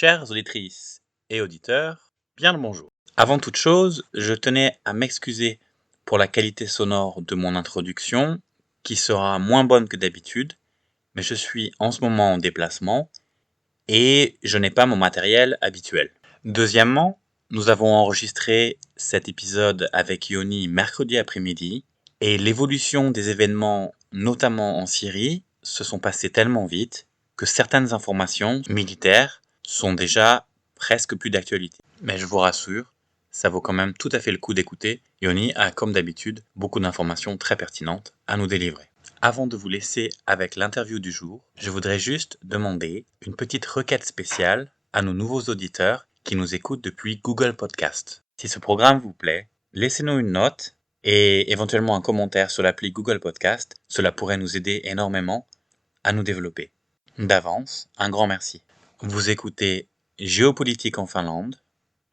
Chères auditrices et auditeurs, bien le bonjour. Avant toute chose, je tenais à m'excuser pour la qualité sonore de mon introduction, qui sera moins bonne que d'habitude, mais je suis en ce moment en déplacement et je n'ai pas mon matériel habituel. Deuxièmement, nous avons enregistré cet épisode avec Yoni mercredi après-midi et l'évolution des événements, notamment en Syrie, se sont passés tellement vite que certaines informations militaires sont déjà presque plus d'actualité. Mais je vous rassure, ça vaut quand même tout à fait le coup d'écouter. Yoni a, comme d'habitude, beaucoup d'informations très pertinentes à nous délivrer. Avant de vous laisser avec l'interview du jour, je voudrais juste demander une petite requête spéciale à nos nouveaux auditeurs qui nous écoutent depuis Google Podcast. Si ce programme vous plaît, laissez-nous une note et éventuellement un commentaire sur l'appli Google Podcast. Cela pourrait nous aider énormément à nous développer. D'avance, un grand merci. Vous écoutez Géopolitique en Finlande.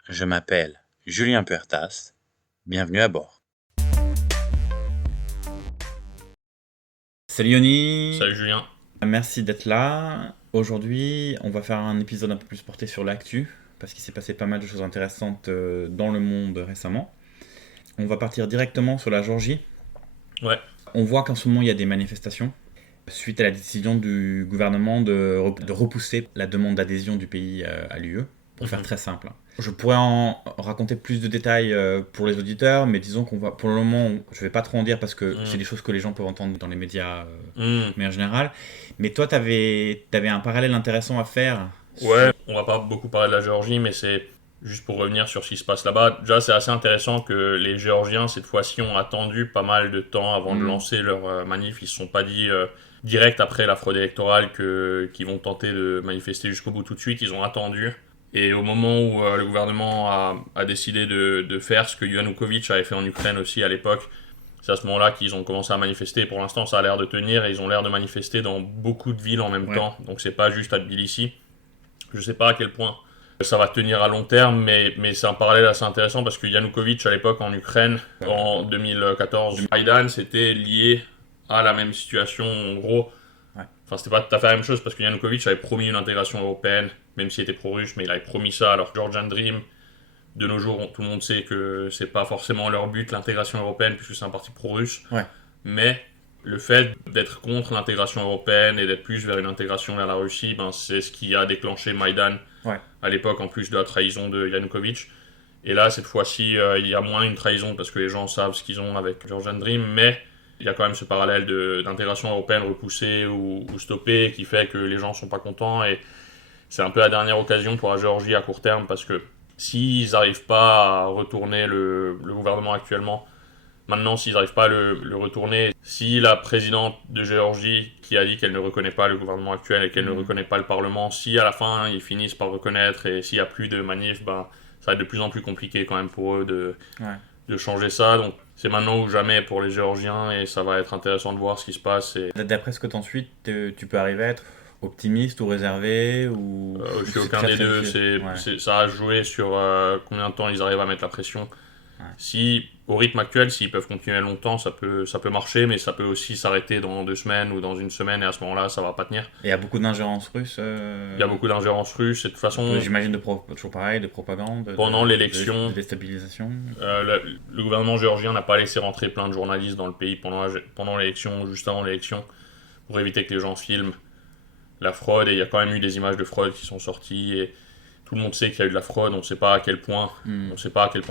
Je m'appelle Julien Puertas. Bienvenue à bord. Salut Yoni. Salut Julien. Merci d'être là. Aujourd'hui, on va faire un épisode un peu plus porté sur l'actu, parce qu'il s'est passé pas mal de choses intéressantes dans le monde récemment. On va partir directement sur la Géorgie. Ouais. On voit qu'en ce moment, il y a des manifestations suite à la décision du gouvernement de repousser la demande d'adhésion du pays à l'UE, pour faire très simple. Je pourrais en raconter plus de détails pour les auditeurs, mais disons qu'on va, pour le moment, je vais pas trop en dire parce que c'est des choses que les gens peuvent entendre dans les médias mais en général. Mais toi, t'avais un parallèle intéressant à faire. Ouais, on va pas beaucoup parler de la Géorgie, mais c'est juste pour revenir sur ce qui se passe là-bas. Déjà, c'est assez intéressant que les Géorgiens, cette fois-ci, ont attendu pas mal de temps avant de lancer leur manif. Ils se sont pas dit direct après la fraude électorale qu'ils vont tenter de manifester jusqu'au bout tout de suite. Ils ont attendu. Et au moment où le gouvernement a décidé de faire ce que Yanukovych avait fait en Ukraine aussi à l'époque, c'est à ce moment-là qu'ils ont commencé à manifester. Pour l'instant, ça a l'air de tenir et ils ont l'air de manifester dans beaucoup de villes en même temps. Donc c'est pas juste à Tbilissi. Je sais pas à quel point ça va tenir à long terme, mais c'est un parallèle assez intéressant parce que Yanukovych à l'époque en Ukraine, en 2014, Maïdan, c'était lié à la même situation en gros. Enfin, c'était pas tout à fait la même chose parce que Yanukovych avait promis une intégration européenne, même s'il était pro-russe, mais il avait promis ça. Alors Georgian Dream, de nos jours, tout le monde sait que c'est pas forcément leur but, l'intégration européenne, puisque c'est un parti pro-russe. Mais le fait d'être contre l'intégration européenne et d'être plus vers une intégration vers la Russie, c'est ce qui a déclenché Maïdan à l'époque, en plus de la trahison de Yanukovych. Et là, cette fois-ci, il y a moins une trahison parce que les gens savent ce qu'ils ont avec Georgian Dream, mais il y a quand même ce parallèle d'intégration européenne repoussée ou stoppée qui fait que les gens sont pas contents et c'est un peu la dernière occasion pour la Géorgie à court terme parce que s'ils n'arrivent pas à retourner le gouvernement actuellement, maintenant s'ils n'arrivent pas à le retourner, si la présidente de Géorgie qui a dit qu'elle ne reconnaît pas le gouvernement actuel et qu'elle ne reconnaît pas le Parlement, si à la fin ils finissent par reconnaître et s'il n'y a plus de manif, ça va être de plus en plus compliqué quand même pour eux de changer ça. Donc c'est maintenant ou jamais pour les Géorgiens et ça va être intéressant de voir ce qui se passe. D'après ce que tu ensuite, tu peux arriver à être optimiste ou réservé ou je suis aucun des deux. Ça a joué sur combien de temps ils arrivent à mettre la pression. Si, au rythme actuel, s'ils peuvent continuer longtemps, ça peut marcher, mais ça peut aussi s'arrêter dans 2 semaines ou dans 1 semaine, et à ce moment-là, ça va pas tenir. Et il y a beaucoup d'ingérence russe Il y a beaucoup d'ingérence russe, et de toute façon... J'imagine toujours pareil, de propagande, pendant l'élection, de déstabilisation. Le gouvernement géorgien n'a pas laissé rentrer plein de journalistes dans le pays pendant l'élection, juste avant l'élection, pour éviter que les gens filment la fraude, et il y a quand même eu des images de fraude qui sont sorties, et tout le monde sait qu'il y a eu de la fraude, on ne sait pas à quel point,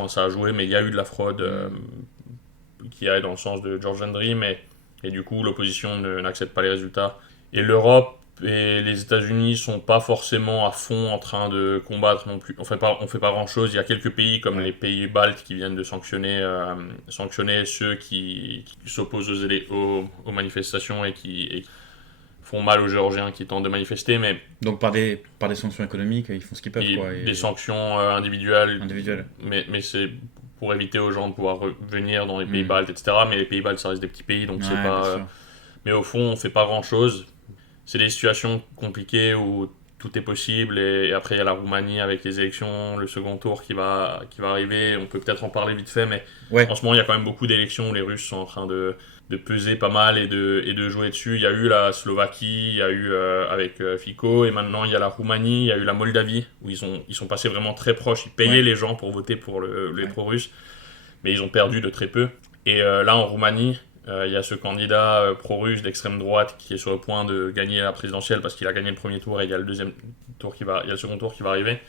ça a joué, mais il y a eu de la fraude qui allait dans le sens de Georgian Dream, et du coup l'opposition n'accepte pas les résultats. Et l'Europe et les États-Unis sont pas forcément à fond en train de combattre non plus. On fait pas grand chose. Il y a quelques pays comme les pays baltes qui viennent de sanctionner ceux qui s'opposent aux manifestations et qui font mal aux Géorgiens qui tentent de manifester, mais... Donc par des sanctions économiques, ils font ce qu'ils peuvent, Des sanctions individuelles. Mais c'est pour éviter aux gens de pouvoir revenir dans les pays baltes, etc. Mais les pays baltes, ça reste des petits pays, donc mais au fond, on fait pas grand-chose. C'est des situations compliquées où tout est possible. Et après, il y a la Roumanie avec les élections, le second tour qui va arriver. On peut peut-être en parler vite fait, mais en ce moment, il y a quand même beaucoup d'élections où les Russes sont en train de peser pas mal et de jouer dessus. Il y a eu la Slovaquie, il y a eu avec Fico, et maintenant il y a la Roumanie, il y a eu la Moldavie, où ils sont passés vraiment très proches. Ils payaient les gens pour voter pour les pro-russes, mais ils ont perdu de très peu. Et là, en Roumanie, il y a ce candidat pro-russe d'extrême droite qui est sur le point de gagner la présidentielle parce qu'il a gagné le premier tour et il y a le second tour qui va arriver.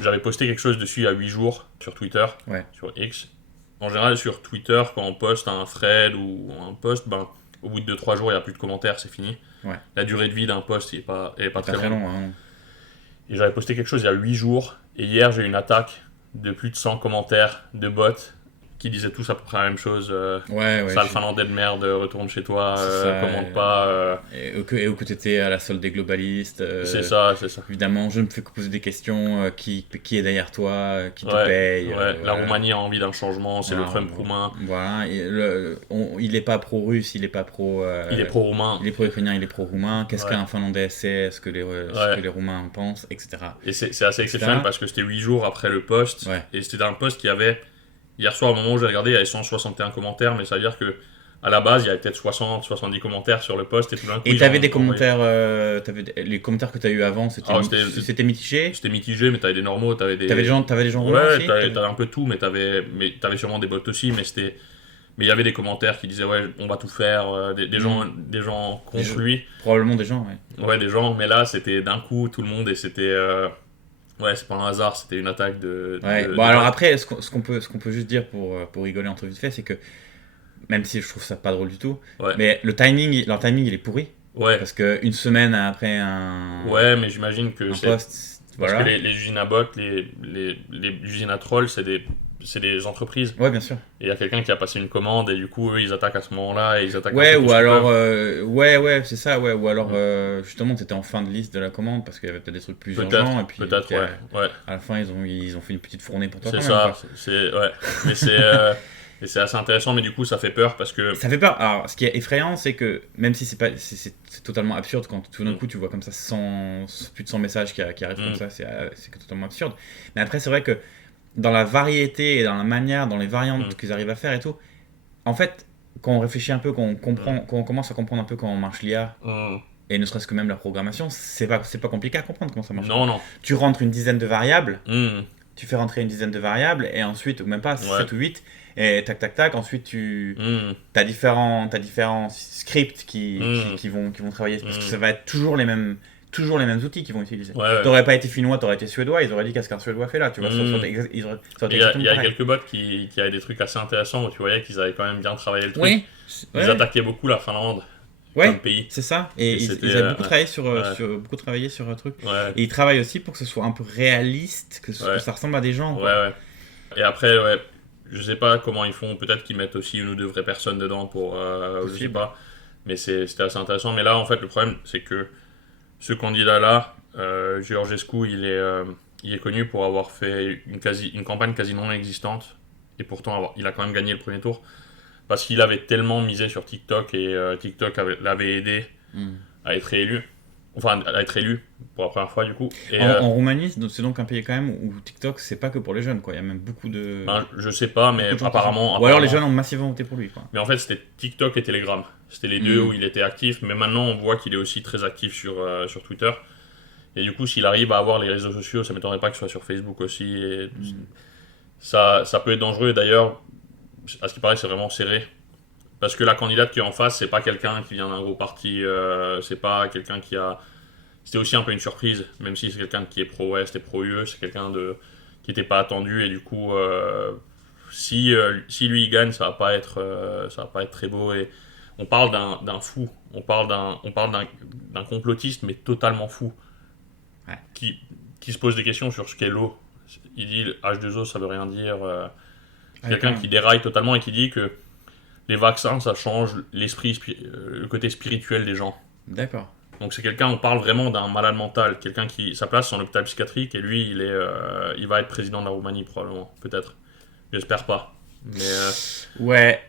J'avais posté quelque chose dessus il y a 8 jours sur Twitter, sur X. En général, sur Twitter, quand on poste un thread ou un post, au bout de 2-3 jours, il n'y a plus de commentaires, c'est fini. La durée de vie d'un post n'est pas très long. Hein. Et j'avais posté quelque chose il y a 8 jours, et hier, j'ai eu une attaque de plus de 100 commentaires de bots qui disaient tous à peu près la même chose. Sale finlandais de merde, retourne chez toi, commente pas. Et que tu étais à la solde des globalistes. C'est ça. Évidemment, je ne me fais que poser des questions. Qui est derrière toi, qui te paye. La Roumanie a envie d'un changement, c'est le Trump roumain. Voilà, il n'est pas pro-russe, il n'est pas pro... il est pro-roumain. Il est pro-ukrainien, il est pro-roumain. Qu'est-ce qu'un Finlandais sait, ce que les Roumains en pensent, etc. Et c'est assez exceptionnel parce que c'était 8 jours après le post. Et c'était un post qui avait... Hier soir, au moment où j'ai regardé, il y avait 161 commentaires, mais ça veut dire que à la base, il y avait peut-être 60-70 commentaires sur le post et tout d'un coup. Et tu avais des commentaires, les commentaires que tu as eu avant, c'était mitigé. C'était mitigé, mais tu avais des normaux, tu avais des gens roumains aussi. Tu avais un peu tout, mais tu avais sûrement des bots aussi, mais il y avait des commentaires qui disaient on va tout faire, des gens contre lui. Probablement des gens, des gens, mais là c'était d'un coup tout le monde et c'était c'est pas un hasard, c'était une attaque de... alors après, ce qu'on peut juste dire pour rigoler entre vite fait, c'est que, même si je trouve ça pas drôle du tout, mais leur timing il est pourri. Parce qu'une semaine après un... mais j'imagine que c'est... post, parce que les usines à bots, les usines à trolls, c'est des entreprises. Bien sûr. Et il y a quelqu'un qui a passé une commande et du coup, eux, ils attaquent à ce moment-là et ils attaquent... ou alors... c'est ça, ou alors, justement, t'étais en fin de liste de la commande parce qu'il y avait peut-être des trucs plus urgents. Et puis, à la fin, ils ont fait une petite fournée pour toi. C'est ça, mais c'est assez intéressant, mais du coup, ça fait peur parce que... Ça fait peur. Alors, ce qui est effrayant, c'est que, même si c'est totalement absurde, quand tout d'un coup, tu vois comme ça plus de 100 messages qui arrivent comme ça, c'est totalement absurde. Mais après, c'est vrai que dans la variété et dans la manière, dans les variantes qu'ils arrivent à faire et tout, en fait, quand on réfléchit un peu, quand on commence à comprendre un peu comment marche l'IA, et ne serait-ce que même la programmation, c'est pas compliqué à comprendre comment ça marche. Non. Tu rentres une dizaine de variables, tu fais rentrer une dizaine de variables, et ensuite, ou même pas, 7 ou 8, et tac, ensuite tu as différents scripts qui vont travailler, parce que ça va être toujours les mêmes outils qu'ils vont utiliser. T'aurais pas été finnois, t'aurais été suédois, ils auraient dit qu'est-ce qu'un suédois fait là, tu vois. Il y a quelques bots qui avaient des trucs assez intéressants où tu voyais qu'ils avaient quand même bien travaillé le truc. Ils attaquaient beaucoup la Finlande. Comme pays. C'est ça. Et ils avaient beaucoup travaillé sur un truc. Et ils travaillent aussi pour que ce soit un peu réaliste, que ça ressemble à des gens. Et après, je sais pas comment ils font. Peut-être qu'ils mettent aussi une ou deux vraies personnes dedans pour. Je sais pas. Mais c'était assez intéressant. Mais là, en fait, le problème, c'est que ce candidat-là, Georgescu, il est connu pour avoir fait une campagne quasi non existante. Et pourtant, il a quand même gagné le premier tour. Parce qu'il avait tellement misé sur TikTok et TikTok l'avait aidé à être réélu. Enfin, à être élu pour la première fois, du coup. Et, en Roumanie, c'est donc un pays quand même où TikTok, c'est pas que pour les jeunes, quoi. Il y a même beaucoup de... je sais pas, mais apparemment... Ou alors les jeunes ont massivement voté pour lui, quoi. Mais en fait, c'était TikTok et Telegram. C'était les deux où il était actif. Mais maintenant, on voit qu'il est aussi très actif sur Twitter. Et du coup, s'il arrive à avoir les réseaux sociaux, ça m'étonnerait pas que ce soit sur Facebook aussi. Et ça peut être dangereux. Et d'ailleurs, à ce qui paraît, c'est vraiment serré. Parce que la candidate qui est en face, c'est pas quelqu'un qui vient d'un gros parti, c'est pas quelqu'un qui a... C'était aussi un peu une surprise, même si c'est quelqu'un qui est pro-Ouest et pro-UE, c'est quelqu'un qui n'était pas attendu, et du coup, si lui il gagne, ça va pas être très beau. Et on parle d'un fou, on parle d'un complotiste, mais totalement fou, qui se pose des questions sur ce qu'est l'eau. Il dit H2O, ça veut rien dire. C'est quelqu'un qui déraille totalement et qui dit que les vaccins, ça change le côté spirituel des gens. D'accord. Donc c'est quelqu'un, on parle vraiment d'un malade mental, quelqu'un qui sa place c'est en hôpital psychiatrique et lui il va être président de la Roumanie probablement, peut-être. J'espère pas. Mais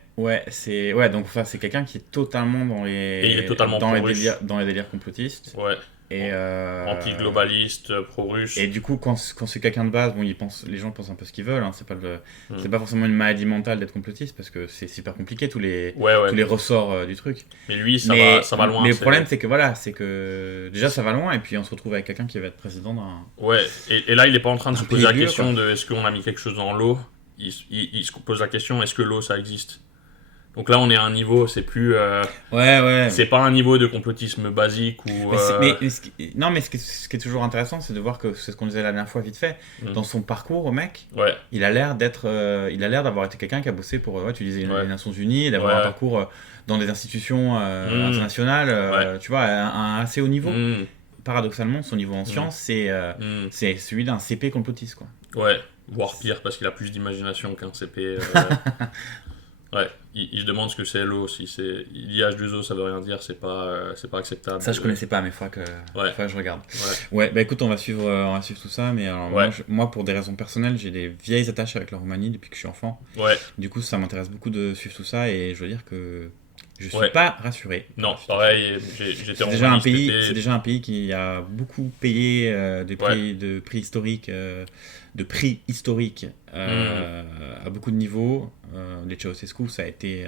donc c'est quelqu'un qui est totalement dans les et il est totalement dans les délires complotistes. Ouais. Et, Anti-globaliste, pro-russe. et du coup, quand c'est quelqu'un de base, bon, les gens pensent un peu ce qu'ils veulent. Hein, c'est Mm. pas forcément une maladie mentale d'être complotiste parce que c'est super compliqué tous les Ouais. ressorts du truc. Mais lui, Mais ça va loin. le problème, c'est que déjà ça va loin et puis on se retrouve avec quelqu'un qui va être président d'un. Ouais, et là, il est pas en train de Un se poser la pays bleu, question quoi. de est-ce qu'on a mis quelque chose dans l'eau. Il se pose la question est-ce que l'eau, ça existe. Donc là, on est à un niveau, c'est plus. Ouais. C'est pas un niveau de complotisme basique ou. Non, mais ce qui est toujours intéressant, c'est de voir que c'est ce qu'on disait la dernière fois vite fait. Mm. Dans son parcours, au mec, Ouais, il a l'air d'avoir été quelqu'un qui a bossé pour, tu disais, Ouais. les Nations Unies, et d'avoir Ouais. un parcours dans des institutions internationales, tu vois, à un assez haut niveau. Mm. Paradoxalement, son niveau en sciences, c'est celui d'un CP complotiste, quoi. Ouais, voire pire parce qu'il a plus d'imagination qu'un CP. Ouais, il se demande ce que c'est l'eau. Si c'est l'IH2O, ça veut rien dire, c'est pas acceptable. Ça, je connaissais pas, mais faudra que je regarde. Ouais, bah écoute, on va suivre tout ça, mais alors, moi, pour des raisons personnelles, j'ai des vieilles attaches avec la Roumanie depuis que je suis enfant. Ouais. Du coup, ça m'intéresse beaucoup de suivre tout ça, et je veux dire que je suis pas rassuré. Non, pareil, j'étais en Roumanie. C'est déjà un pays qui a beaucoup payé de prix historiques. De prix historiques à beaucoup de niveaux. Les Ceausescu, ça a été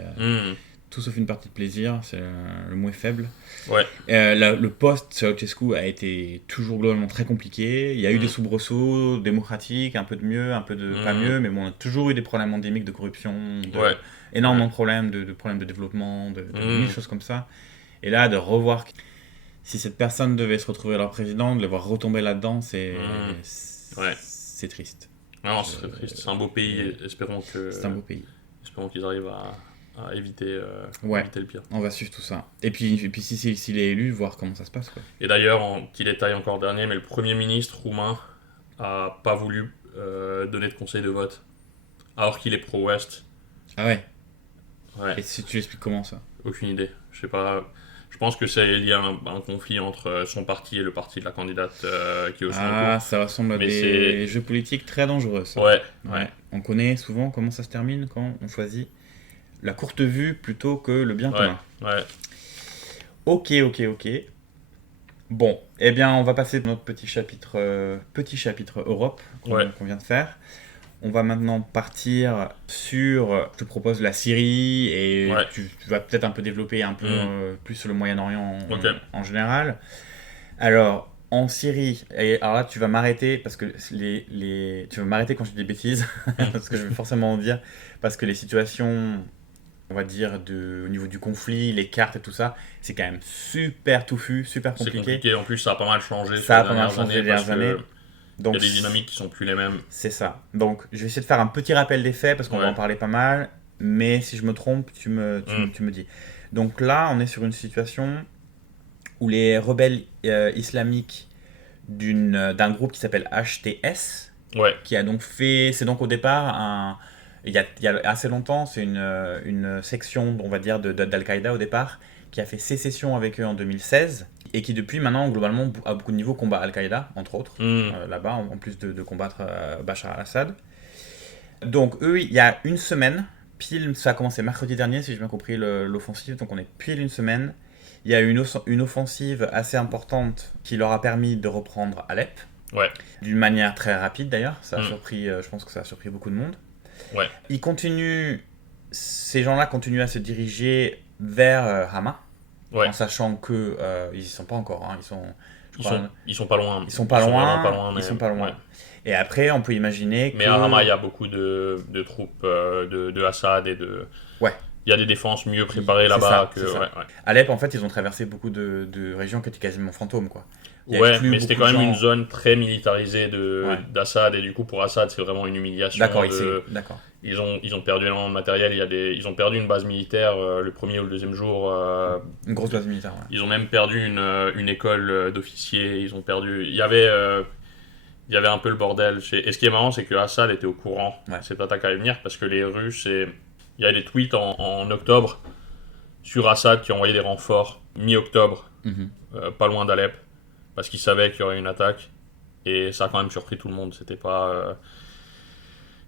tout sauf une partie de plaisir, c'est le mot est faible. Ouais. Le post-Ceausescu a été toujours globalement très compliqué. Il y a eu des soubresauts démocratiques, un peu de mieux, un peu de pas mieux, mais bon, on a toujours eu des problèmes endémiques de corruption, énormément de problèmes de problèmes de développement, de mille choses comme ça. Et là, de revoir si cette personne devait se retrouver leur président, de le voir retomber là-dedans, c'est triste. Non, c'est très triste. C'est un beau pays. C'est un beau pays. Espérons qu'ils arrivent à éviter le pire. On va suivre tout ça. Et puis s'il est élu, voir comment ça se passe, quoi. Et d'ailleurs, en petit détail encore dernier, mais le Premier ministre roumain a pas voulu donner de conseil de vote, alors qu'il est pro-Ouest. Ah ouais. Ouais. Et si tu expliques comment ça? Aucune idée. Je sais pas. Je pense que c'est lié à un conflit entre son parti et le parti de la candidate qui est au second tour. Ah, ça ressemble à des jeux politiques très dangereux, ça. Ouais. On connaît souvent comment ça se termine quand on choisit la courte vue plutôt que le bien commun. Ouais. Ok. Bon, eh bien, on va passer dans notre petit chapitre Europe qu'on vient de faire. On va maintenant partir sur, je te propose la Syrie, et tu vas peut-être un peu développer un peu plus sur le Moyen-Orient en général. Alors, en Syrie, alors là tu vas m'arrêter parce que tu vas m'arrêter quand je dis des bêtises, parce que je vais forcément en dire, parce que les situations, on va dire, au niveau du conflit, les cartes et tout ça, c'est quand même super touffu, super compliqué. C'est compliqué, en plus ça a pas mal changé les dernières années. Donc, il y a des dynamiques qui sont plus les mêmes. C'est ça. Donc, je vais essayer de faire un petit rappel des faits parce qu'on va en parler pas mal. Mais si je me trompe, tu me dis. Donc là, on est sur une situation où les rebelles islamiques d'un groupe qui s'appelle HTS, qui a donc c'est donc au départ il y a assez longtemps, c'est une section, on va dire, d'Al-Qaïda au départ, qui a fait sécession avec eux en 2016. Et qui depuis maintenant, globalement, à beaucoup de niveaux, combat Al-Qaïda, entre autres, là-bas, en plus de combattre Bachar al-Assad. Donc eux, il y a une semaine, pile, ça a commencé mercredi dernier, si j'ai bien compris l'offensive, donc on est pile une semaine, il y a eu une offensive assez importante qui leur a permis de reprendre Alep, d'une manière très rapide d'ailleurs, ça a surpris, je pense que ça a surpris beaucoup de monde. Ces gens-là continuent à se diriger vers Hama, en sachant que ils y sont pas encore, hein. Ils sont pas loin. Ils sont pas loin. Et après, on peut imaginer que... Mais à Hama, il y a beaucoup de troupes de Assad et de... Il y a des défenses mieux préparées là-bas que... Alep, en fait, ils ont traversé beaucoup de régions qui étaient quasiment fantômes, quoi. Mais c'était quand même une zone très militarisée d'Assad, et du coup, pour Assad, c'est vraiment une humiliation. D'accord. Ils ont perdu énormément de matériel, ils ont perdu une base militaire le premier ou le deuxième jour. Une grosse base militaire, Ils ont même perdu une école d'officiers, ils ont perdu... Il y avait un peu le bordel. Et ce qui est marrant, c'est que Assad était au courant de cette attaque à venir, parce que les Russes... Il y a des tweets en octobre sur Assad qui a envoyé des renforts mi-octobre, pas loin d'Alep, parce qu'ils savaient qu'il y aurait une attaque. Et ça a quand même surpris tout le monde. C'était pas...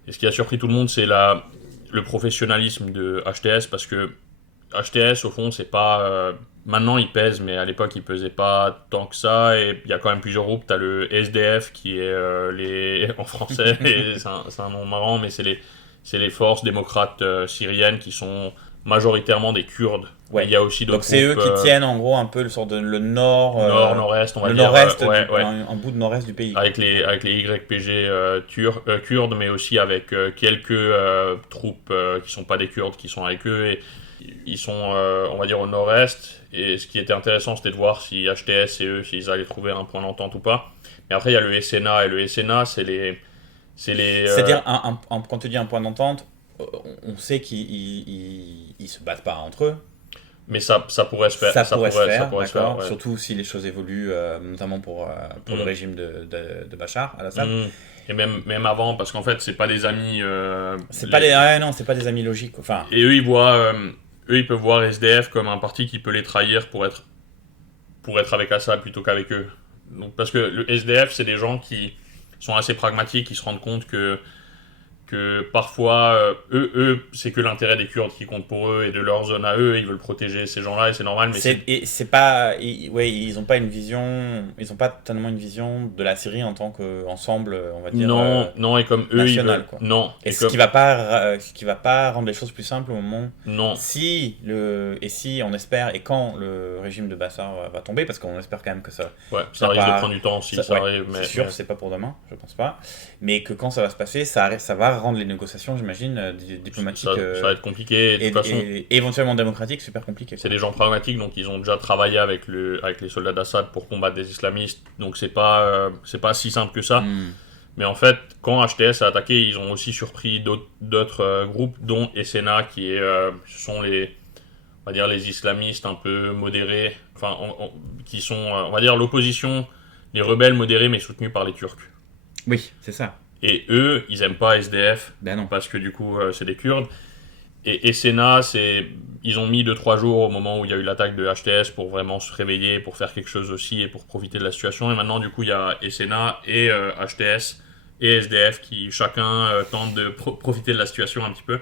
Et ce qui a surpris tout le monde, c'est le professionnalisme de HTS, parce que HTS, au fond, c'est pas... maintenant, il pèse, mais à l'époque, il pesait pas tant que ça. Et il y a quand même plusieurs groupes. T'as le SDF, qui est en français, et c'est un nom marrant, mais c'est les forces démocrates syriennes qui sont majoritairement des Kurdes. Ouais. Il y a aussi d'autres Donc c'est eux groupes, qui tiennent en gros un peu le nord, nord-est, on va le dire. nord-est, Ouais. un bout de nord-est du pays. Avec les YPG kurdes, mais aussi avec quelques troupes qui sont pas des Kurdes qui sont avec eux. Et ils sont, on va dire, au nord-est. Et ce qui était intéressant, c'était de voir si HTS et eux, s'ils allaient trouver un point d'entente ou pas. Mais après, il y a le SNA. Et le SNA, c'est les C'est-à-dire, quand tu dis un point d'entente, on sait qu'ils se battent pas entre eux. Mais ça pourrait se faire. Ça pourrait se faire, d'accord. Ouais. Surtout si les choses évoluent, notamment pour le régime de Bachar al-Assad. Et même avant, parce qu'en fait, c'est pas des amis. C'est pas des amis logiques. Enfin, Et eux, ils peuvent voir SDF comme un parti qui peut les trahir pour être avec Assad plutôt qu'avec eux. Donc, parce que le SDF, c'est des gens qui sont assez pragmatiques, qui se rendent compte que parfois, eux, c'est que l'intérêt des Kurdes qui compte pour eux et de leur zone à eux, ils veulent protéger ces gens-là et c'est normal. Mais c'est pas, ils ont pas une vision, ils ont pas tellement une vision de la Syrie en tant qu'ensemble, on va dire. Non, et comme eux, national, ils veulent, quoi. non. Et ce qui va pas rendre les choses plus simples au moment. Non. Si on espère et quand le régime de Bachar va tomber, parce qu'on espère quand même que ça. Ouais, ça risque de prendre du temps si ça arrive. C'est sûr, c'est pas pour demain, je pense pas. Mais que quand ça va se passer, ça va rendre les négociations, j'imagine, diplomatiques. Ça va être compliqué. De toute façon, et éventuellement démocratiques, super compliqué. C'est des gens pragmatiques, donc ils ont déjà travaillé avec les soldats d'Assad pour combattre des islamistes. Donc c'est pas si simple que ça. Mais en fait, quand HTS a attaqué, ils ont aussi surpris d'autres groupes, dont SNA, ce sont on va dire, les islamistes un peu modérés, enfin, qui sont, on va dire, l'opposition, les rebelles modérés, mais soutenus par les Turcs. Oui, c'est ça. Et eux, ils aiment pas SDF, non. parce que du coup, c'est des Kurdes. Et SNA, ils ont mis 2-3 jours au moment où il y a eu l'attaque de HTS pour vraiment se réveiller, pour faire quelque chose aussi et pour profiter de la situation. Et maintenant, du coup, il y a SNA et HTS et SDF qui chacun tente de profiter de la situation un petit peu.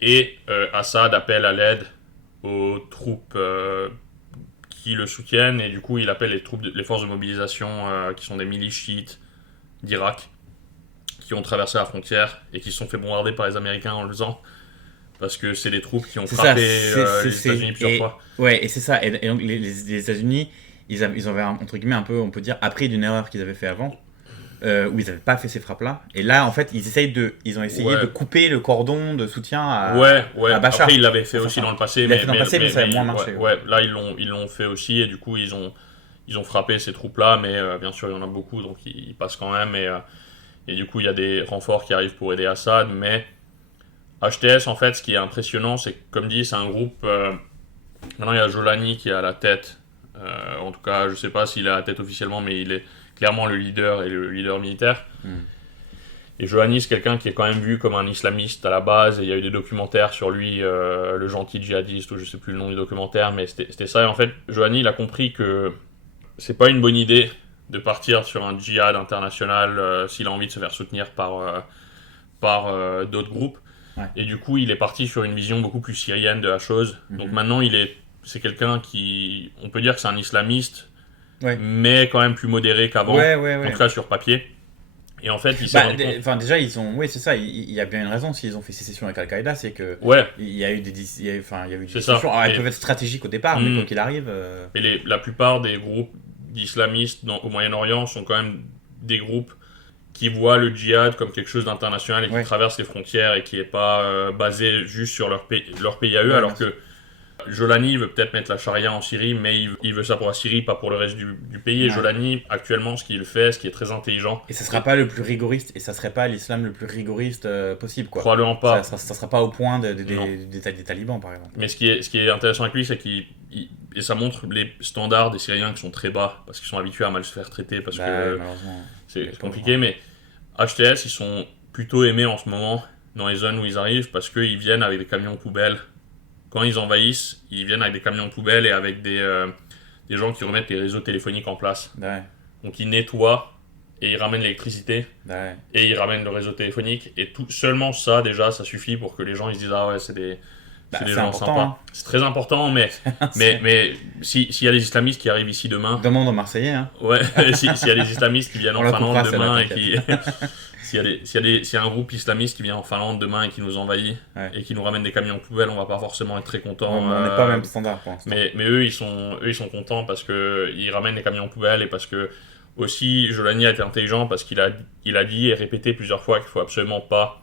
Et Assad appelle à l'aide aux troupes qui le soutiennent. Et du coup, il appelle les forces de mobilisation qui sont des milices chiites d'Irak qui ont traversé la frontière et qui se sont fait bombarder par les Américains en le faisant. Parce que c'est des troupes qui ont frappé les États-Unis plusieurs fois. Ouais, et c'est ça. Et donc les États-Unis, ils avaient, entre guillemets, un peu, on peut dire, appris d'une erreur qu'ils avaient fait avant, où ils n'avaient pas fait ces frappes-là. Et là, en fait, ils ont essayé de couper le cordon de soutien à Bachar. Après, ils l'avaient fait aussi dans le passé. Mais ça a moins marché. Là, ils l'ont fait aussi. Et du coup, ils ont frappé ces troupes-là. Mais bien sûr, il y en a beaucoup, donc ils passent quand même. Et du coup, il y a des renforts qui arrivent pour aider Assad. Mais HTS, en fait, ce qui est impressionnant, c'est que, comme dit, c'est un groupe... maintenant, il y a Jolani qui est à la tête. En tout cas, je ne sais pas s'il est à la tête officiellement, mais il est clairement le leader et le leader militaire. Et Jolani, c'est quelqu'un qui est quand même vu comme un islamiste à la base. Et il y a eu des documentaires sur lui, le gentil djihadiste, ou je ne sais plus le nom du documentaire, mais c'était ça. Et en fait, Jolani, il a compris que c'est pas une bonne idée de partir sur un djihad international s'il a envie de se faire soutenir par d'autres groupes. Ouais. Et du coup, il est parti sur une vision beaucoup plus syrienne de la chose. Donc maintenant, c'est quelqu'un qui, on peut dire que c'est un islamiste, mais quand même plus modéré qu'avant, en tout cas sur papier. Et en fait, il s'est rendu compte... déjà, c'est ça, il y a bien une raison s'ils ont fait sécession avec Al-Qaïda, c'est que il y a eu des discussions. Alors, elles peuvent être stratégiques au départ, mais quoi qu'il arrive... Et la plupart des groupes d'islamistes au Moyen-Orient sont quand même des groupes qui voient le djihad comme quelque chose d'international et qui traverse les frontières et qui n'est pas basé juste sur leur pays à eux, alors que Jolani veut peut-être mettre la charia en Syrie, mais il veut ça pour la Syrie, pas pour le reste du pays. Et Jolani, actuellement, ce qu'il fait, ce qui est très intelligent... Et ça sera pas le plus rigoriste, et ça serait pas l'islam le plus rigoriste possible, quoi. Probablement pas. Ça sera pas au point des talibans, par exemple. Mais ce qui est intéressant avec lui, c'est et ça montre les standards des Syriens qui sont très bas, parce qu'ils sont habitués à mal se faire traiter, parce que c'est compliqué, mais HTS, ils sont plutôt aimés en ce moment dans les zones où ils arrivent, parce qu'ils viennent avec des camions poubelles. Quand ils envahissent, ils viennent avec des camions poubelles et avec des gens qui remettent les réseaux téléphoniques en place. Donc ils nettoient et ils ramènent l'électricité et ils ramènent le réseau téléphonique. Et seulement ça, déjà, ça suffit pour que les gens ils se disent « Ah ouais, c'est C'est des c'est gens important, sympas. hein. C'est très important, mais s'il y a des islamistes qui arrivent ici demain... Demande aux Marseillais. Hein. Ouais, s'il y a des islamistes qui viennent en Finlande demain et qui... s'il y a un groupe islamiste qui vient en Finlande demain et qui nous envahit et qui nous ramène des camions poubelles, on va pas forcément être très contents. On n'est pas au même standard pour l'instant. Mais eux, ils sont contents parce qu'ils ramènent des camions poubelles et parce que... Aussi, Jolani a été intelligent parce qu'il a dit et répété plusieurs fois qu'il faut absolument pas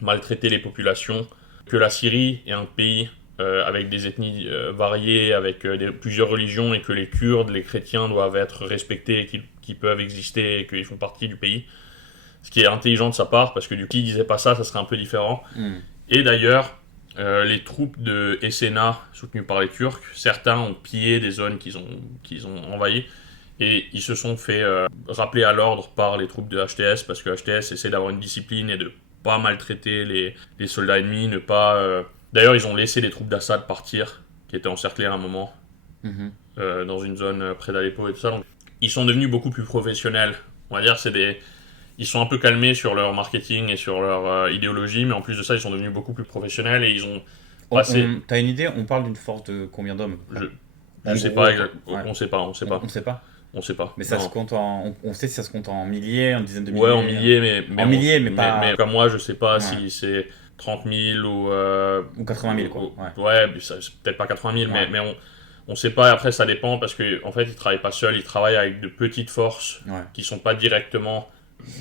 maltraiter les populations, que la Syrie est un pays avec des ethnies variées, avec plusieurs religions, et que les Kurdes, les chrétiens doivent être respectés, qu'ils peuvent exister et qu'ils font partie du pays. Ce qui est intelligent de sa part, parce que du coup, s'il disait pas ça serait un peu différent. Et d'ailleurs, les troupes de SNA, soutenues par les Turcs, certains ont pillé des zones qu'ils ont envahies, et ils se sont fait rappeler à l'ordre par les troupes de HTS, parce que HTS essaie d'avoir une discipline et de pas maltraiter les soldats ennemis, ne pas... D'ailleurs, ils ont laissé les troupes d'Assad partir, qui étaient encerclées à un moment, dans une zone près d'Aleppo et tout ça. Donc, ils sont devenus beaucoup plus professionnels. On va dire, ils sont un peu calmés sur leur marketing et sur leur idéologie, mais en plus de ça, ils sont devenus beaucoup plus professionnels et ils ont passé... T'as une idée? On parle d'une force de combien d'hommes? Je sais pas, on sait pas. On sait pas. On sait pas. Mais ça se compte on sait si ça se compte en milliers, en dizaines de milliers. Ouais, en milliers, mais en milliers, mais pas. Mais comme moi, je sais pas si c'est 30 000 ou 80 000, quoi. Ouais, c'est peut-être pas 80 000, mais on sait pas. Après, ça dépend parce qu'en fait, ils travaillent pas seuls, ils travaillent avec de petites forces qui sont pas directement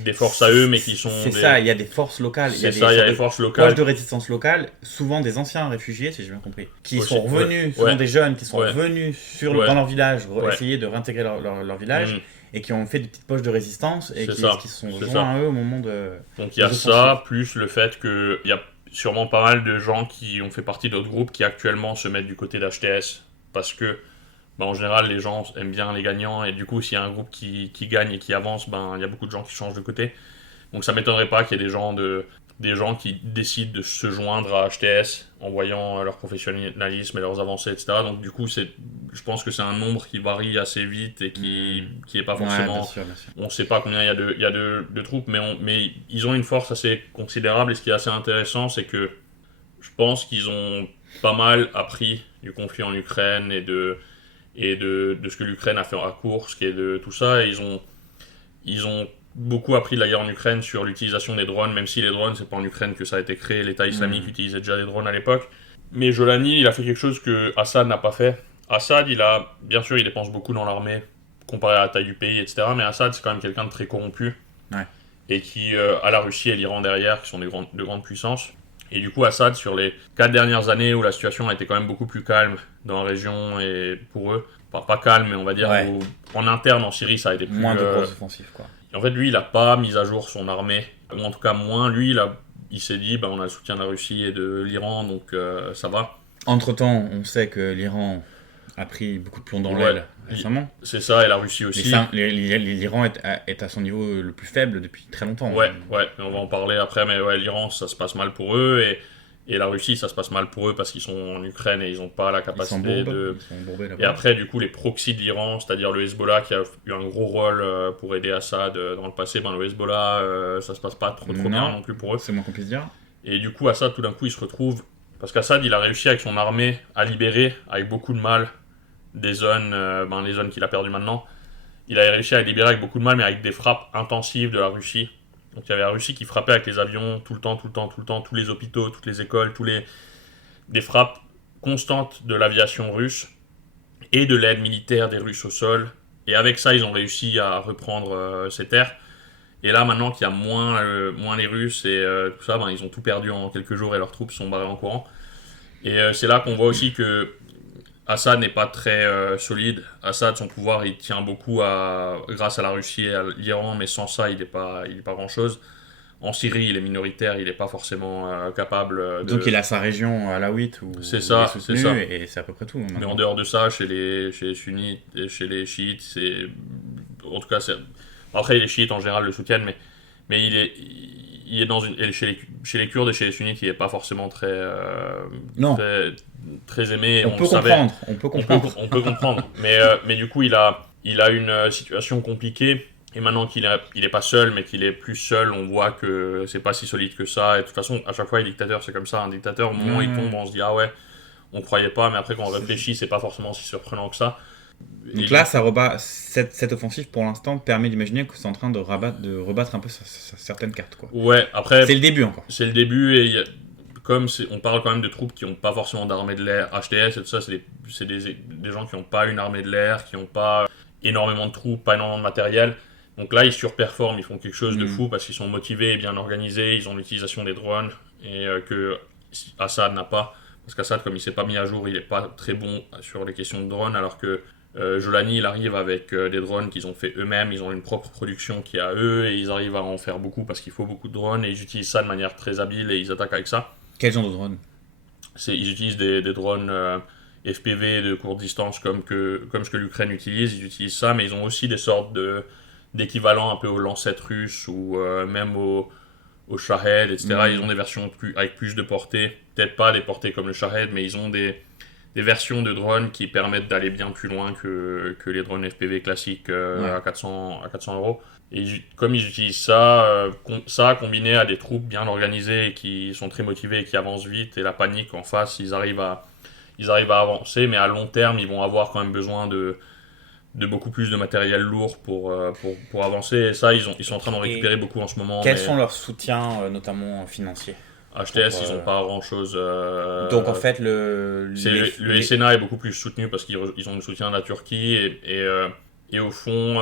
des forces à eux, mais qui sont... C'est ça, il y a des forces locales. Il y a des forces locales. Forces de résistance locale, souvent des anciens réfugiés, si j'ai bien compris, qui sont revenus, souvent des jeunes qui sont revenus dans leur village, essayer de réintégrer leur village, et qui ont fait des petites poches de résistance, et qui se sont joints à eux au moment de... Donc il y a ça, plus le fait qu'il y a sûrement pas mal de gens qui ont fait partie d'autres groupes qui actuellement se mettent du côté d'HTS, parce que en général, les gens aiment bien les gagnants, et du coup, s'il y a un groupe qui gagne et qui avance, il y a beaucoup de gens qui changent de côté. Donc ça m'étonnerait pas qu'il y ait des gens qui décident de se joindre à HTS en voyant leur professionnalisme et leurs avancées, etc. Donc du coup, je pense que c'est un nombre qui varie assez vite et qui est pas forcément... bien sûr. On sait pas combien il y a de troupes, mais ils ont une force assez considérable, et ce qui est assez intéressant, c'est que je pense qu'ils ont pas mal appris du conflit en Ukraine et de ce que l'Ukraine a fait à Koursk et de tout ça. Et ils ont beaucoup appris de la guerre en Ukraine sur l'utilisation des drones, même si les drones, c'est pas en Ukraine que ça a été créé. L'État islamique utilisait déjà des drones à l'époque. Mais Jolani, il a fait quelque chose que Assad n'a pas fait. Assad, bien sûr, il dépense beaucoup dans l'armée, comparé à la taille du pays, etc. Mais Assad, c'est quand même quelqu'un de très corrompu. Et qui a la Russie et l'Iran derrière, qui sont de grandes puissances. Et du coup, Assad, sur les 4 dernières années où la situation a été quand même beaucoup plus calme dans la région, et pour eux, pas calme, mais on va dire en interne en Syrie, ça a été plus... Moins de grosses offensives, quoi. Et en fait, lui, il n'a pas mis à jour son armée, ou en tout cas moins. Lui, il s'est dit, on a le soutien de la Russie et de l'Iran, donc ça va. Entre-temps, on sait que l'Iran a pris beaucoup de plomb dans l'aile récemment. C'est ça, et la Russie aussi. L'Iran est à son niveau le plus faible depuis très longtemps. Ouais, on va en parler après, mais l'Iran, ça se passe mal pour eux, et la Russie, ça se passe mal pour eux parce qu'ils sont en Ukraine et ils n'ont pas la capacité de... Et après, du coup, les proxys de l'Iran, c'est-à-dire le Hezbollah qui a eu un gros rôle pour aider Assad dans le passé, le Hezbollah, ça se passe pas trop bien non plus pour eux. C'est moins qu'on puisse dire. Et du coup, Assad, tout d'un coup, il se retrouve... Parce qu'Assad, il a réussi avec son armée à libérer, avec beaucoup de mal, des zones, les zones qu'il a perdues maintenant. Il a réussi à les libérer avec beaucoup de mal, mais avec des frappes intensives de la Russie. Donc il y avait la Russie qui frappait avec les avions tout le temps, tous les hôpitaux, toutes les écoles, des frappes constantes de l'aviation russe et de l'aide militaire des Russes au sol. Et avec ça, ils ont réussi à reprendre ces terres. Et là, maintenant qu'il y a moins les Russes et tout ça, ils ont tout perdu en quelques jours et leurs troupes sont barrées en courant. Et c'est là qu'on voit aussi que Assad n'est pas très solide. Assad, son pouvoir, il tient beaucoup grâce à la Russie et à l'Iran, mais sans ça, il n'est pas grand-chose. En Syrie, il est minoritaire, il n'est pas forcément capable de... Donc il a sa région alaouite où c'est ça, il est soutenu, c'est ça. Et c'est à peu près tout. Mais en dehors de ça, chez les sunnites et chez les chiites, c'est... En tout cas, c'est... Après, les chiites, en général, le soutiennent, mais il est dans une... Et chez les Kurdes et chez les sunnites, il n'est pas forcément très aimé. On peut comprendre. On peut comprendre. Mais du coup, il a une situation compliquée. Et maintenant qu'il est pas seul, mais qu'il est plus seul, on voit que c'est pas si solide que ça. Et de toute façon, à chaque fois, les dictateurs, c'est comme ça. Un dictateur, au moment où il tombe, on se dit ah ouais, on croyait pas, mais après quand on réfléchit, c'est pas forcément si surprenant que ça. Donc là, cette offensive, pour l'instant, permet d'imaginer que c'est en train de rebattre un peu certaines cartes, quoi. Ouais, après... C'est le début, encore. C'est le début, et on parle quand même de troupes qui n'ont pas forcément d'armée de l'air. HTS et tout ça, c'est des gens qui n'ont pas une armée de l'air, qui n'ont pas énormément de troupes, pas énormément de matériel. Donc là, ils surperforment, ils font quelque chose de fou parce qu'ils sont motivés et bien organisés, ils ont l'utilisation des drones, et que Assad n'a pas. Parce qu'Assad, comme il s'est pas mis à jour, il n'est pas très bon sur les questions de drones, alors que Jolani, il arrive avec des drones qu'ils ont fait eux-mêmes, ils ont une propre production qui est à eux, et ils arrivent à en faire beaucoup parce qu'il faut beaucoup de drones, et ils utilisent ça de manière très habile, et ils attaquent avec ça. Quel genre de drone? Ils utilisent des drones FPV de courte distance comme ce que l'Ukraine utilise, ils utilisent ça, mais ils ont aussi des sortes d'équivalents un peu aux lancettes russes, ou même aux Shahed, etc. Ils ont des versions avec plus de portée, peut-être pas des portées comme le Shahed, mais ils ont des versions de drones qui permettent d'aller bien plus loin que les drones FPV classiques à 400 €. Et comme ils utilisent ça, ça combiné à des troupes bien organisées qui sont très motivées et qui avancent vite, et la panique en face, ils arrivent à avancer, mais à long terme, ils vont avoir quand même besoin de beaucoup plus de matériel lourd pour avancer. Et ça, ils sont en train d'en récupérer beaucoup en ce moment. Quels sont leurs soutiens, notamment financiers? HTS, ils n'ont pas grand-chose. Donc en fait, le SNA est beaucoup plus soutenu parce qu'ils ont le soutien de la Turquie, et au fond,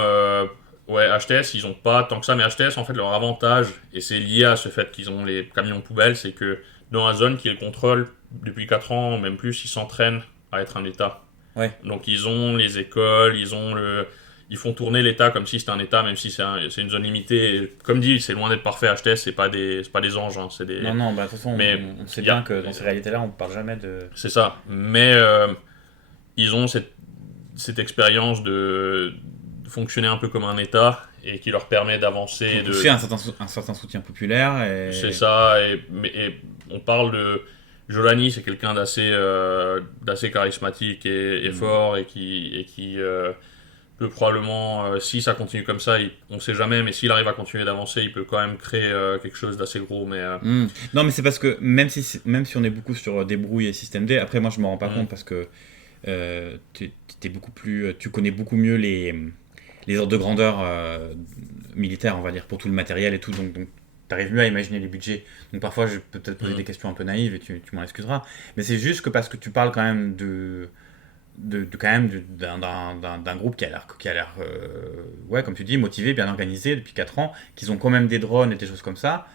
ouais, HTS, ils n'ont pas tant que ça, mais HTS, en fait, leur avantage, et c'est lié à ce fait qu'ils ont les camions poubelles, c'est que dans la zone qu'ils contrôlent depuis 4 ans, même plus, ils s'entraînent à être un État. Ouais. Donc ils ont les écoles, ils font tourner l'État comme si c'était un État, même si c'est une zone limitée. Et comme dit, c'est loin d'être parfait. HTS, c'est pas des anges, hein, c'est des... Non, bah de toute façon, on sait bien que dans ces réalités-là, on parle jamais de... C'est ça, mais ils ont cette expérience de fonctionner un peu comme un État, et qui leur permet d'avancer. Aussi un certain soutien populaire. C'est ça, et on parle de... Jolani, c'est quelqu'un d'assez charismatique et fort, et qui peut probablement, si ça continue comme ça, on ne sait jamais, mais s'il arrive à continuer d'avancer, il peut quand même créer quelque chose d'assez gros. Mais Non, mais c'est parce que même si on est beaucoup sur débrouille et système D, après moi je me rends pas compte parce que t'es beaucoup plus, tu connais beaucoup mieux les ordres de grandeur militaires, on va dire, pour tout le matériel et tout, donc t'arrives mieux à imaginer les budgets. Donc parfois je peux peut-être poser des questions un peu naïves, et tu m'en excuseras, mais c'est juste que parce que tu parles quand même d'un groupe qui a l'air ouais, comme tu dis, motivé, bien organisé depuis 4 ans, qu'ils ont quand même des drones et des choses comme ça.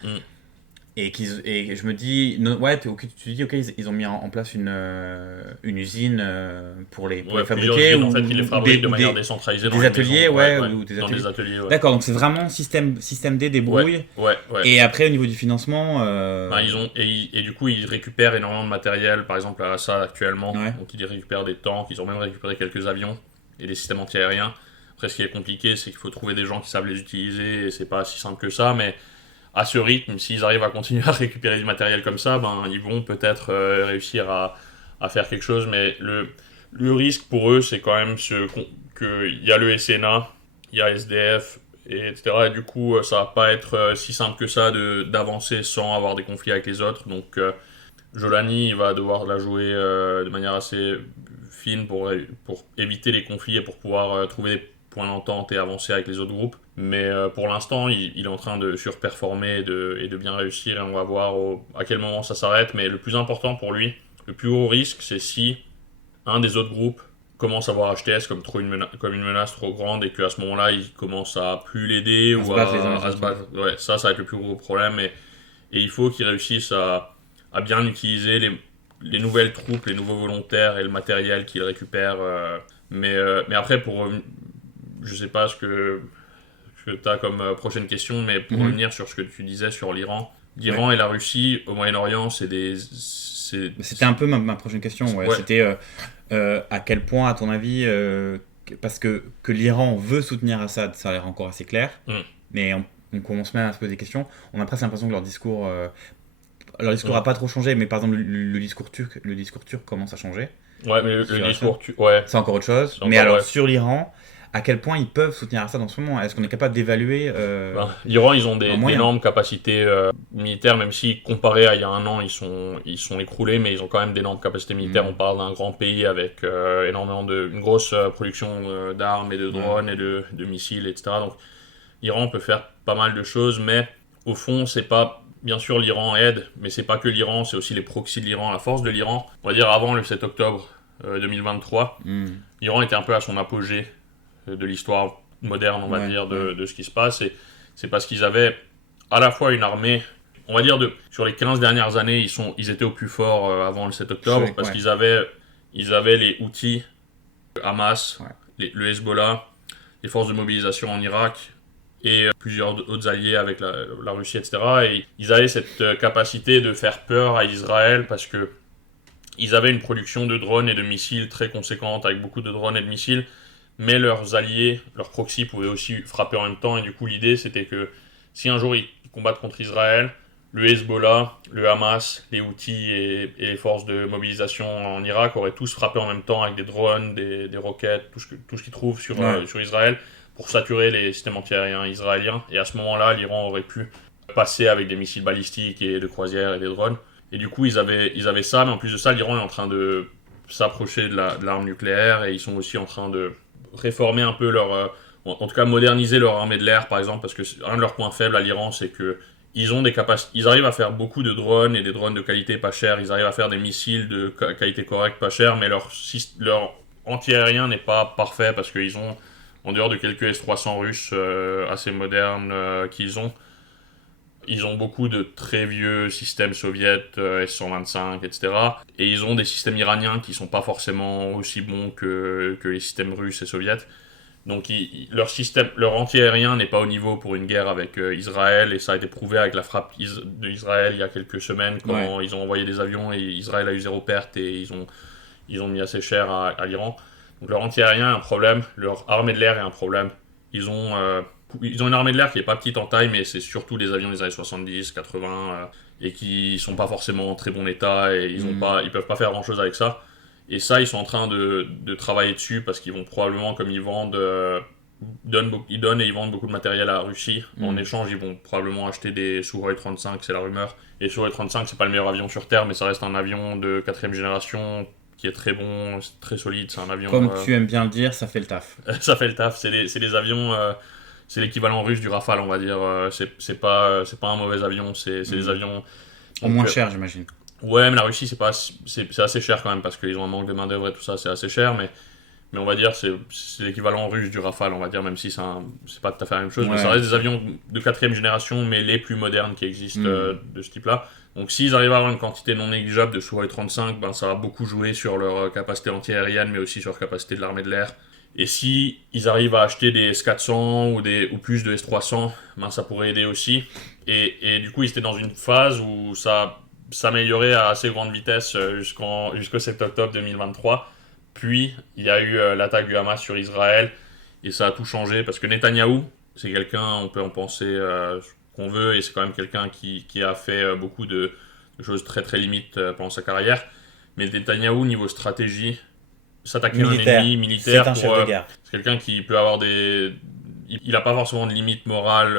Et je me dis, ouais, tu dis, ok, ils ont mis en place une usine pour les fabriquer, ou en fait, ils les fabriquent de manière décentralisée des ateliers, ou des ateliers. Ouais. D'accord, donc c'est vraiment système D, débrouille. Ouais. Et après, au niveau du financement, et du coup, ils récupèrent énormément de matériel, par exemple à Assad actuellement. Ouais. Donc ils récupèrent des tanks, ils ont même récupéré quelques avions et des systèmes antiaériens. Après, ce qui est compliqué, c'est qu'il faut trouver des gens qui savent les utiliser, et c'est pas si simple que ça, mais à ce rythme, s'ils arrivent à continuer à récupérer du matériel comme ça, ils vont peut-être réussir à faire quelque chose. Mais le risque pour eux, c'est quand même qu'il y a le SNA, il y a SDF, etc. Et du coup, ça va pas être si simple que ça d'avancer sans avoir des conflits avec les autres. Donc Jolani, il va devoir la jouer de manière assez fine pour éviter les conflits et pour pouvoir trouver des points d'entente et avancer avec les autres groupes. Mais pour l'instant, il est en train de surperformer et de bien réussir, et on va voir à quel moment ça s'arrête. Mais le plus important pour lui, le plus haut risque, c'est si un des autres groupes commence à voir HTS comme une menace trop grande, et qu'à ce moment-là, il commence à plus l'aider ou à se battre. Ouais, ça va être le plus gros problème. Et il faut qu'il réussisse à bien utiliser les nouvelles troupes, les nouveaux volontaires et le matériel qu'il récupère. Mais après, je sais pas ce que tu as comme prochaine question, mais pour revenir sur ce que tu disais sur l'Iran. L'Iran et la Russie au Moyen-Orient, C'était un peu ma prochaine question. Ouais. C'était à quel point, à ton avis, parce que l'Iran veut soutenir Assad, ça a l'air encore assez clair, mais on commence même à se poser des questions. On a presque l'impression que leur discours a pas trop changé, mais par exemple le discours turc commence à changer. Ouais, mais le discours turc, c'est encore autre chose. Mais alors sur l'Iran, à quel point ils peuvent soutenir Assad en ce moment? Est-ce qu'on est capable d'évaluer l'Iran, ils ont d'énormes capacités militaires, même si comparé à il y a un an, ils sont écroulés, mais ils ont quand même d'énormes capacités militaires. On parle d'un grand pays avec une grosse production d'armes et de drones et de missiles, etc. Donc l'Iran peut faire pas mal de choses, mais au fond, c'est pas... Bien sûr, l'Iran aide, mais c'est pas que l'Iran, c'est aussi les proxys de l'Iran. La force de l'Iran, on va dire avant le 7 octobre 2023, l'Iran était un peu à son apogée de l'histoire moderne, on va dire, de ce qui se passe. Et c'est parce qu'ils avaient à la fois une armée, on va dire, sur les 15 dernières années, ils étaient au plus fort avant le 7 octobre, parce qu'ils avaient les Houthis, Hamas, le Hezbollah, les forces de mobilisation en Irak, et plusieurs autres alliés avec la Russie, etc. Et ils avaient cette capacité de faire peur à Israël parce que ils avaient une production de drones et de missiles très conséquente, avec beaucoup de drones et de missiles, mais leurs alliés, leurs proxys pouvaient aussi frapper en même temps, et du coup l'idée c'était que si un jour ils combattent contre Israël, le Hezbollah, le Hamas, les Houthis et les forces de mobilisation en Irak auraient tous frappé en même temps avec des drones, des roquettes, tout ce qu'ils trouvent sur Israël, pour saturer les systèmes antiaériens israéliens. Et à ce moment-là, l'Iran aurait pu passer avec des missiles balistiques et de croisière et des drones. Et du coup, ils avaient ça, mais en plus de ça, l'Iran est en train de s'approcher de l'arme nucléaire, et ils sont aussi en train de réformer un peu en tout cas moderniser leur armée de l'air, par exemple, parce que un de leurs points faibles à l'Iran, c'est que ils arrivent à faire beaucoup de drones, et des drones de qualité pas chère, ils arrivent à faire des missiles de qualité correcte pas chère, mais leur anti-aérien n'est pas parfait, parce qu'ils ont, en dehors de quelques S-300 russes assez modernes ils ont beaucoup de très vieux systèmes soviétiques, S-125, etc. Et ils ont des systèmes iraniens qui sont pas forcément aussi bons que les systèmes russes et soviétiques. Donc leur anti-aérien n'est pas au niveau pour une guerre avec Israël, et ça a été prouvé avec la frappe d'Israël il y a quelques semaines, quand ils ont envoyé des avions et Israël a eu 0 perte, et ils ont mis assez cher à l'Iran. Donc leur anti-aérien est un problème, leur armée de l'air est un problème. Ils ont une armée de l'air qui est pas petite en taille, mais c'est surtout des avions des années 70, 80, et qui sont pas forcément en très bon état, et ils peuvent pas faire grand chose avec ça. Et ça, ils sont en train de travailler dessus, parce qu'ils vont probablement, comme ils vendent, ils donnent et ils vendent beaucoup de matériel à la Russie. En échange, ils vont probablement acheter des Sukhoi 35, c'est la rumeur. Et Sukhoi 35, c'est pas le meilleur avion sur Terre, mais ça reste un avion de 4ème génération qui est très bon, très solide. C'est un avion. Comme tu aimes bien le dire, ça fait le taf. Ça fait le taf. C'est des avions. C'est l'équivalent russe du Rafale, on va dire. C'est pas un mauvais avion. C'est des avions. Au moins cher, j'imagine. Ouais, mais la Russie, c'est assez cher quand même, parce qu'ils ont un manque de main-d'œuvre et tout ça, c'est assez cher, mais on va dire c'est l'équivalent russe du Rafale, on va dire, même si c'est pas tout à fait la même chose, mais ça reste des avions de 4ème génération, mais les plus modernes qui existent de ce type-là. Donc s'ils arrivent à avoir une quantité non négligeable de Sukhoi 35, ça va beaucoup jouer sur leur capacité anti-aérienne, mais aussi sur leur capacité de l'armée de l'air. Et si ils arrivent à acheter des S-400 ou plus de S-300, ça pourrait aider aussi. Et du coup, ils étaient dans une phase où ça s'améliorer à assez grande vitesse jusqu'au 7 octobre 2023. Puis, il y a eu l'attaque du Hamas sur Israël, et ça a tout changé, parce que Netanyahou, c'est quelqu'un, on peut en penser ce qu'on veut, et c'est quand même quelqu'un qui a fait beaucoup de choses très très limites pendant sa carrière. Mais Netanyahou, niveau stratégie, s'attaquer à un ennemi militaire, c'est un chef de guerre. C'est quelqu'un qui peut avoir il n'a pas forcément de limite morale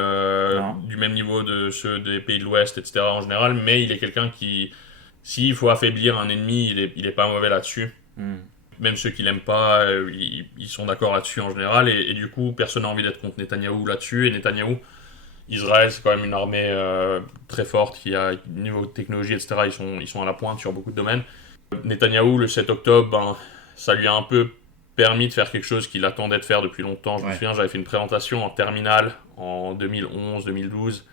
du même niveau de ceux des pays de l'Ouest, etc. en général, mais il est quelqu'un qui, s'il faut affaiblir un ennemi, il est pas mauvais là-dessus. Même ceux qui l'aiment pas, ils sont d'accord là-dessus en général, et du coup, personne n'a envie d'être contre Netanyahou là-dessus. Et Netanyahou, Israël, c'est quand même une armée très forte, qui a niveau de technologie, etc. Ils sont à la pointe sur beaucoup de domaines. Netanyahou, le 7 octobre, ça lui a un peu permis de faire quelque chose qu'il attendait de faire depuis longtemps. Je me souviens, j'avais fait une présentation en terminale en 2011-2012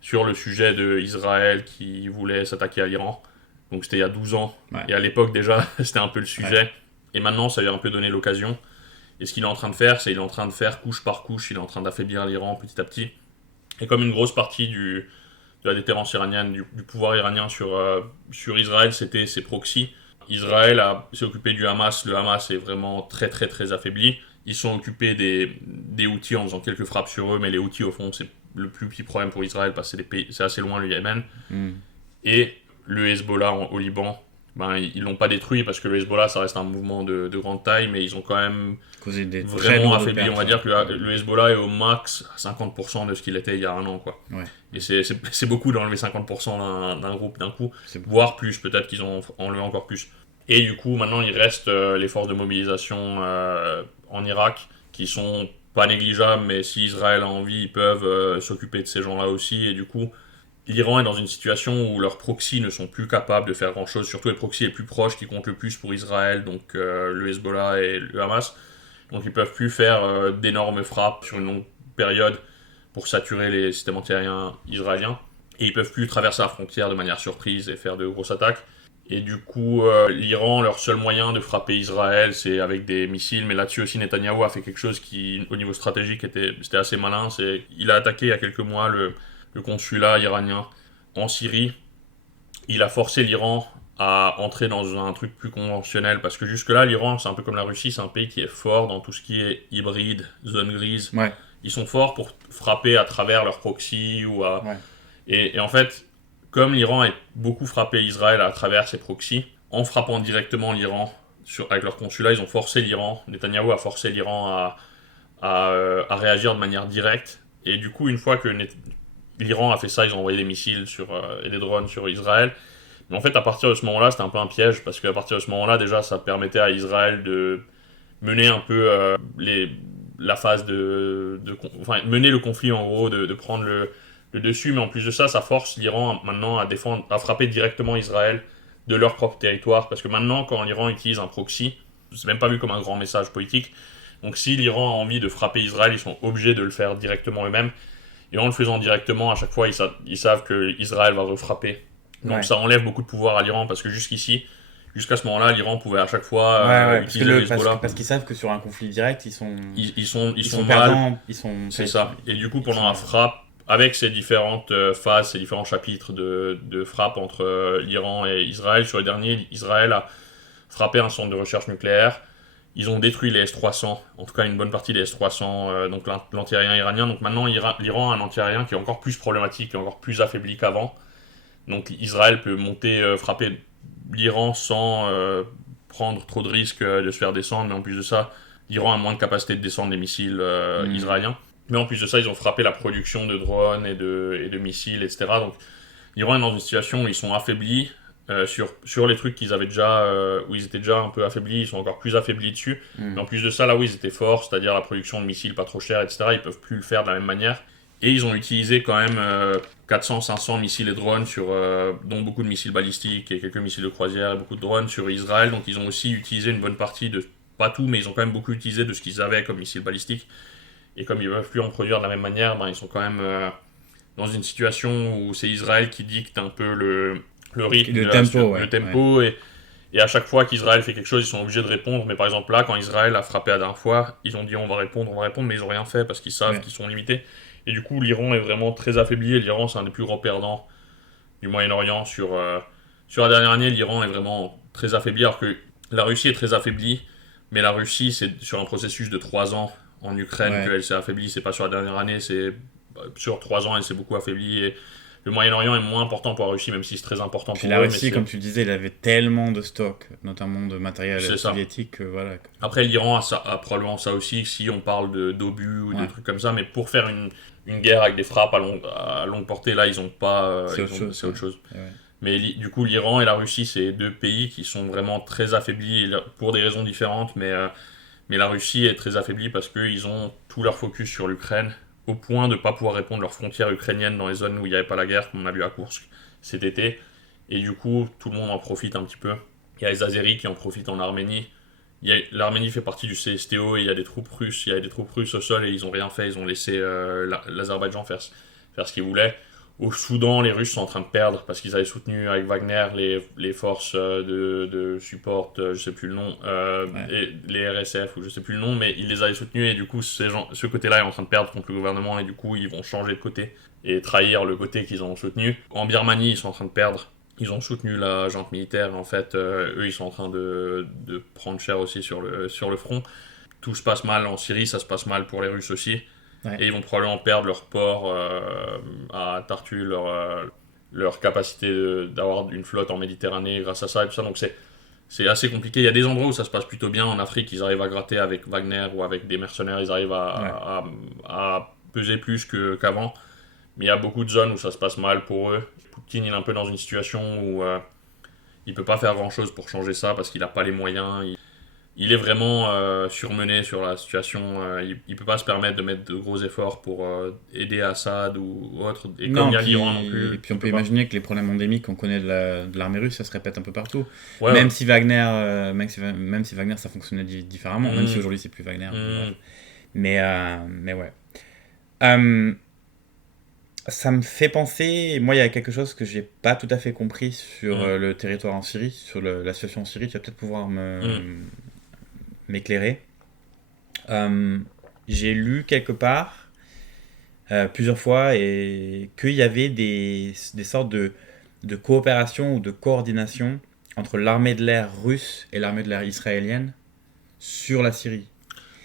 sur le sujet d'Israël qui voulait s'attaquer à l'Iran. Donc c'était il y a 12 ans. Et à l'époque déjà, c'était un peu le sujet. Et maintenant, ça lui a un peu donné l'occasion. Et ce qu'il est en train de faire, c'est qu'il est en train de faire couche par couche, il est en train d'affaiblir l'Iran petit à petit. Et comme une grosse partie de la déterrence iranienne, du pouvoir iranien sur Israël, c'était ses proxys. Israël s'est occupé du Hamas. Le Hamas est vraiment très très très affaibli. Ils sont occupés des Houthis en faisant quelques frappes sur eux, mais les Houthis, au fond, c'est le plus petit problème pour Israël, parce que c'est assez loin, le Yémen. Et le Hezbollah au Liban, ils l'ont pas détruit parce que le Hezbollah, ça reste un mouvement de grande taille, mais ils ont quand même causé des vraiment affaibli. On va dire que le Hezbollah est au max à 50% de ce qu'il était il y a un an, quoi. Ouais. Et c'est beaucoup d'enlever 50% d'un groupe d'un coup, voire plus, peut-être qu'ils ont enlevé encore plus. Et du coup, maintenant, il reste les forces de mobilisation en Irak, qui sont pas négligeables, mais si Israël a envie, ils peuvent s'occuper de ces gens-là aussi. Et du coup, l'Iran est dans une situation où leurs proxys ne sont plus capables de faire grand-chose, surtout les proxys les plus proches qui comptent le plus pour Israël, donc le Hezbollah et le Hamas. Donc ils peuvent plus faire d'énormes frappes sur une longue période pour saturer les systèmes antiaériens israéliens. Et ils peuvent plus traverser la frontière de manière surprise et faire de grosses attaques. Et du coup, l'Iran, leur seul moyen de frapper Israël, c'est avec des missiles. Mais là-dessus aussi, Netanyahou a fait quelque chose qui, au niveau stratégique, c'était assez malin. Il a attaqué il y a quelques mois le consulat iranien en Syrie. Il a forcé l'Iran à entrer dans un truc plus conventionnel. Parce que jusque-là, l'Iran, c'est un peu comme la Russie, c'est un pays qui est fort dans tout ce qui est hybride, zone grise. Ouais. Ils sont forts pour frapper à travers leur proxy. Et en fait, comme l'Iran a beaucoup frappé Israël à travers ses proxys, en frappant directement l'Iran avec leur consulat, ils ont forcé l'Iran, Netanyahou a forcé l'Iran à réagir de manière directe. Et du coup, une fois que l'Iran a fait ça, ils ont envoyé des missiles et des drones sur Israël. Mais en fait, à partir de ce moment-là, c'était un peu un piège, parce qu'à partir de ce moment-là, déjà, ça permettait à Israël de mener un peu la phase mener le conflit, en gros, de prendre le dessus. Mais en plus de ça, ça force l'Iran maintenant à frapper directement Israël de leur propre territoire. Parce que maintenant, quand l'Iran utilise un proxy, c'est même pas vu comme un grand message politique. Donc si l'Iran a envie de frapper Israël, ils sont obligés de le faire directement eux-mêmes. Et en le faisant directement, à chaque fois, ils savent que Israël va refrapper. Donc ça enlève beaucoup de pouvoir à l'Iran, parce que jusqu'à ce moment-là, l'Iran pouvait à chaque fois utiliser le Hezbollah. Parce qu'ils savent que sur un conflit direct, ils sont perdants. C'est ça. Et du coup, pendant la frappe, avec ces différentes phases, ces différents chapitres de frappe entre l'Iran et Israël, sur le dernier, Israël a frappé un centre de recherche nucléaire. Ils ont détruit les S-300, en tout cas une bonne partie des S-300, donc l'antiaérien iranien. Donc maintenant, l'Iran a un antiaérien qui est encore plus problématique et encore plus affaibli qu'avant. Donc Israël peut frapper l'Iran sans prendre trop de risques de se faire descendre. Mais en plus de ça, l'Iran a moins de capacité de descendre des missiles israéliens. Mais en plus de ça, ils ont frappé la production de drones et de missiles, etc. Donc l'Iran est dans une situation où ils sont affaiblis. Sur les trucs qu'ils avaient déjà, où ils étaient déjà un peu affaiblis, ils sont encore plus affaiblis dessus. Mais en plus de ça, là où ils étaient forts, c'est-à-dire la production de missiles pas trop chers, etc., ils peuvent plus le faire de la même manière. Et ils ont utilisé quand même 400-500 missiles et drones, dont beaucoup de missiles balistiques et quelques missiles de croisière et beaucoup de drones sur Israël. Donc ils ont aussi utilisé une bonne partie pas tout, mais ils ont quand même beaucoup utilisé de ce qu'ils avaient comme missiles balistiques. Et comme ils ne peuvent plus en produire de la même manière, ils sont quand même dans une situation où c'est Israël qui dicte un peu le rythme, le tempo. Et à chaque fois qu'Israël fait quelque chose, ils sont obligés de répondre. Mais par exemple là, quand Israël a frappé la dernière fois, ils ont dit on va répondre, mais ils n'ont rien fait parce qu'ils savent qu'ils sont limités. Et du coup, l'Iran est vraiment très affaibli. Et l'Iran, c'est un des plus grands perdants du Moyen-Orient. Sur la dernière année, l'Iran est vraiment très affaibli, alors que la Russie est très affaiblie. Mais la Russie, c'est sur un processus de 3 ans en Ukraine qu'elle s'est affaiblie. C'est pas sur la dernière année, c'est sur 3 ans, elle s'est beaucoup affaiblie. Et le Moyen-Orient est moins important pour la Russie, même si c'est très important pour eux. La Russie, comme tu disais, il avait tellement de stocks, notamment de matériel soviétique. Voilà. Après, l'Iran a probablement ça aussi, si on parle d'obus ou de trucs comme ça. Mais pour faire une guerre avec des frappes à longue portée, là, ils n'ont pas... c'est autre chose. Ouais. Mais du coup, l'Iran et la Russie, c'est deux pays qui sont vraiment très affaiblis pour des raisons différentes. Mais la Russie est très affaiblie parce qu'ils ont tout leur focus sur l'Ukraine, au point de ne pas pouvoir répondre leurs frontières ukrainiennes dans les zones où il n'y avait pas la guerre, comme on a vu à Koursk cet été. Et du coup, tout le monde en profite un petit peu. Il y a les Azéris qui en profitent en Arménie. L'Arménie fait partie du CSTO et il y a des troupes russes. Il y a des troupes russes au sol et ils n'ont rien fait. Ils ont laissé l'Azerbaïdjan faire ce qu'ils voulaient. Au Soudan, les Russes sont en train de perdre parce qu'ils avaient soutenu avec Wagner les forces de support, je sais plus le nom, et les RSF ou je sais plus le nom, mais ils les avaient soutenus et du coup ce côté-là est en train de perdre contre le gouvernement et du coup ils vont changer de côté et trahir le côté qu'ils ont soutenu. En Birmanie, ils sont en train de perdre. Ils ont soutenu la junte militaire et en fait eux ils sont en train de prendre cher aussi sur le front. Tout se passe mal en Syrie, ça se passe mal pour les Russes aussi. Ouais. Et ils vont probablement perdre leur port à Tartu, leur capacité d'avoir une flotte en Méditerranée grâce à ça et tout ça. Donc c'est assez compliqué. Il y a des endroits où ça se passe plutôt bien. En Afrique, ils arrivent à gratter avec Wagner ou avec des mercenaires. Ils arrivent à peser plus qu'avant. Mais il y a beaucoup de zones où ça se passe mal pour eux. Poutine, il est un peu dans une situation où il peut pas faire grand-chose pour changer ça parce qu'il n'a pas les moyens. Il est vraiment surmené sur la situation. Il peut pas se permettre de mettre de gros efforts pour aider Assad ou autre. Et comme il y a l'Iran non plus. Et puis on peut imaginer que les problèmes endémiques qu'on connaît de l'armée russe, ça se répète un peu partout. Ouais, même si Wagner, même si Wagner, ça fonctionnait différemment. Même si aujourd'hui c'est plus Wagner. Mais ouais. Ça me fait penser, moi il y a quelque chose que j'ai pas tout à fait compris sur le territoire en Syrie, sur la situation en Syrie. Tu vas peut-être pouvoir m'éclairer. J'ai lu quelque part plusieurs fois et qu'il y avait des sortes de coopération ou de coordination entre l'armée de l'air russe et l'armée de l'air israélienne sur la Syrie.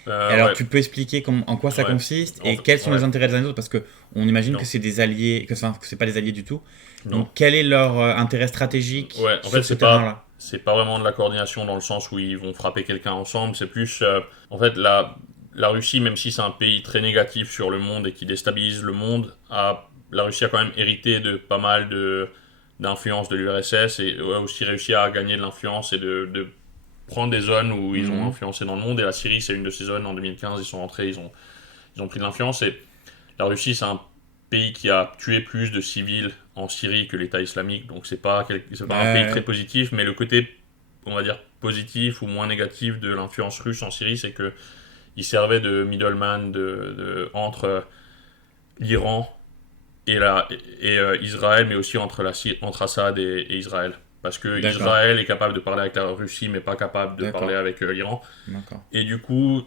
Alors tu peux expliquer en quoi ça consiste et quels sont les intérêts des uns et des autres, parce qu'on imagine que c'est des alliés, que c'est pas des alliés du tout. Donc quel est leur intérêt stratégique sur ce terrain-là? C'est pas vraiment de la coordination dans le sens où ils vont frapper quelqu'un ensemble, c'est plus en fait la Russie, même si c'est un pays très négatif sur le monde et qui déstabilise le monde, la Russie a quand même hérité de pas mal d'influence de l'URSS et a aussi réussi à gagner de l'influence et de prendre des zones où ils ont influencé dans le monde. Et la Syrie, c'est une de ces zones. En 2015, ils sont rentrés, ils ont pris de l'influence. Et la Russie, c'est un pays qui a tué plus de civils en Syrie que l'État islamique. Donc c'est pas un pays très positif, mais le côté, on va dire, positif ou moins négatif de l'influence russe en Syrie, c'est que il servait de middleman entre l'Iran et Israël, mais aussi entre Assad et Israël. Parce que Israël est capable de parler avec la Russie, mais pas capable de parler avec l'Iran. D'accord. Et du coup,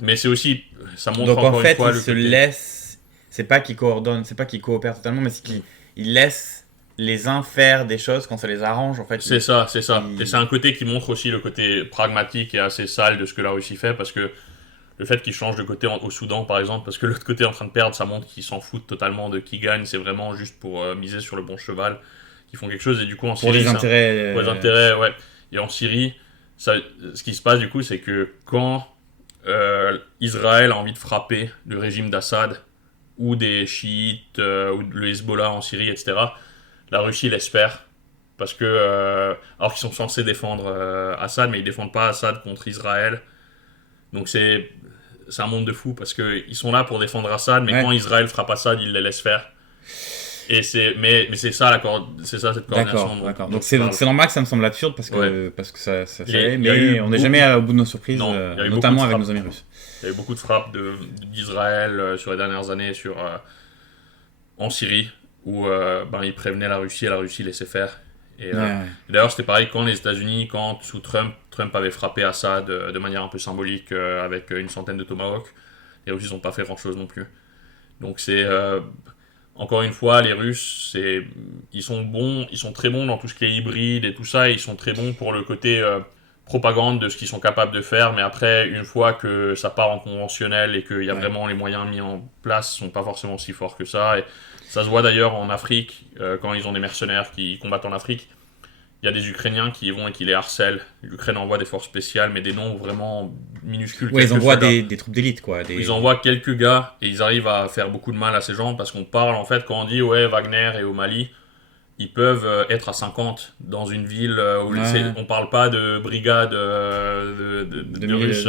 mais c'est aussi, ça montre donc encore en fait, une fois ils se laissent. C'est pas qu'ils coordonnent, c'est pas qu'ils coopèrent totalement, mais c'est qu'ils laissent les uns faire des choses quand ça les arrange. En fait. C'est ça. Et c'est un côté qui montre aussi le côté pragmatique et assez sale de ce que la Russie fait, parce que le fait qu'ils changent de côté au Soudan, par exemple, parce que l'autre côté est en train de perdre, ça montre qu'ils s'en foutent totalement de qui gagne. C'est vraiment juste pour miser sur le bon cheval. Qui font quelque chose, et du coup en Syrie... Pour les intérêts... Pour les intérêts, ouais. Et en Syrie, ce qui se passe du coup, c'est que quand Israël a envie de frapper le régime d'Assad, ou des chiites, ou le Hezbollah en Syrie, etc., la Russie laisse faire. Parce que, alors qu'ils sont censés défendre Assad, mais ils défendent pas Assad contre Israël. Donc c'est un monde de fous, parce qu'ils sont là pour défendre Assad, mais quand Israël frappe Assad, ils les laissent faire. Et mais c'est ça cette coordination. D'accord. Donc c'est normal que ça me semble absurde parce que ça mais on n'est jamais au bout de nos surprises, notamment avec nos amis russes. Il y a eu beaucoup de frappes d'Israël sur les dernières années en Syrie où ils prévenaient la Russie et la Russie laissait faire. Et d'ailleurs c'était pareil quand les États-Unis, sous Trump avait frappé Assad de manière un peu symbolique avec une centaine de Tomahawks, les Russes n'ont pas fait grand chose non plus. Donc c'est encore une fois, les Russes, ils sont très bons dans tout ce qui est hybride et tout ça, et ils sont très bons pour le côté propagande de ce qu'ils sont capables de faire, mais après, une fois que ça part en conventionnel et qu'il y a vraiment les moyens mis en place, ils sont pas forcément si forts que ça. Et ça se voit d'ailleurs en Afrique, quand ils ont des mercenaires qui combattent en Afrique. Il y a des Ukrainiens qui y vont et qui les harcèlent. L'Ukraine envoie des forces spéciales, mais des noms vraiment minuscules. Oui, ils envoient des troupes d'élite, quoi. Ils envoient quelques gars et ils arrivent à faire beaucoup de mal à ces gens parce qu'on parle, en fait, quand on dit Wagner et au Mali, ils peuvent être à 50 dans une ville où on parle pas de brigade de Russes.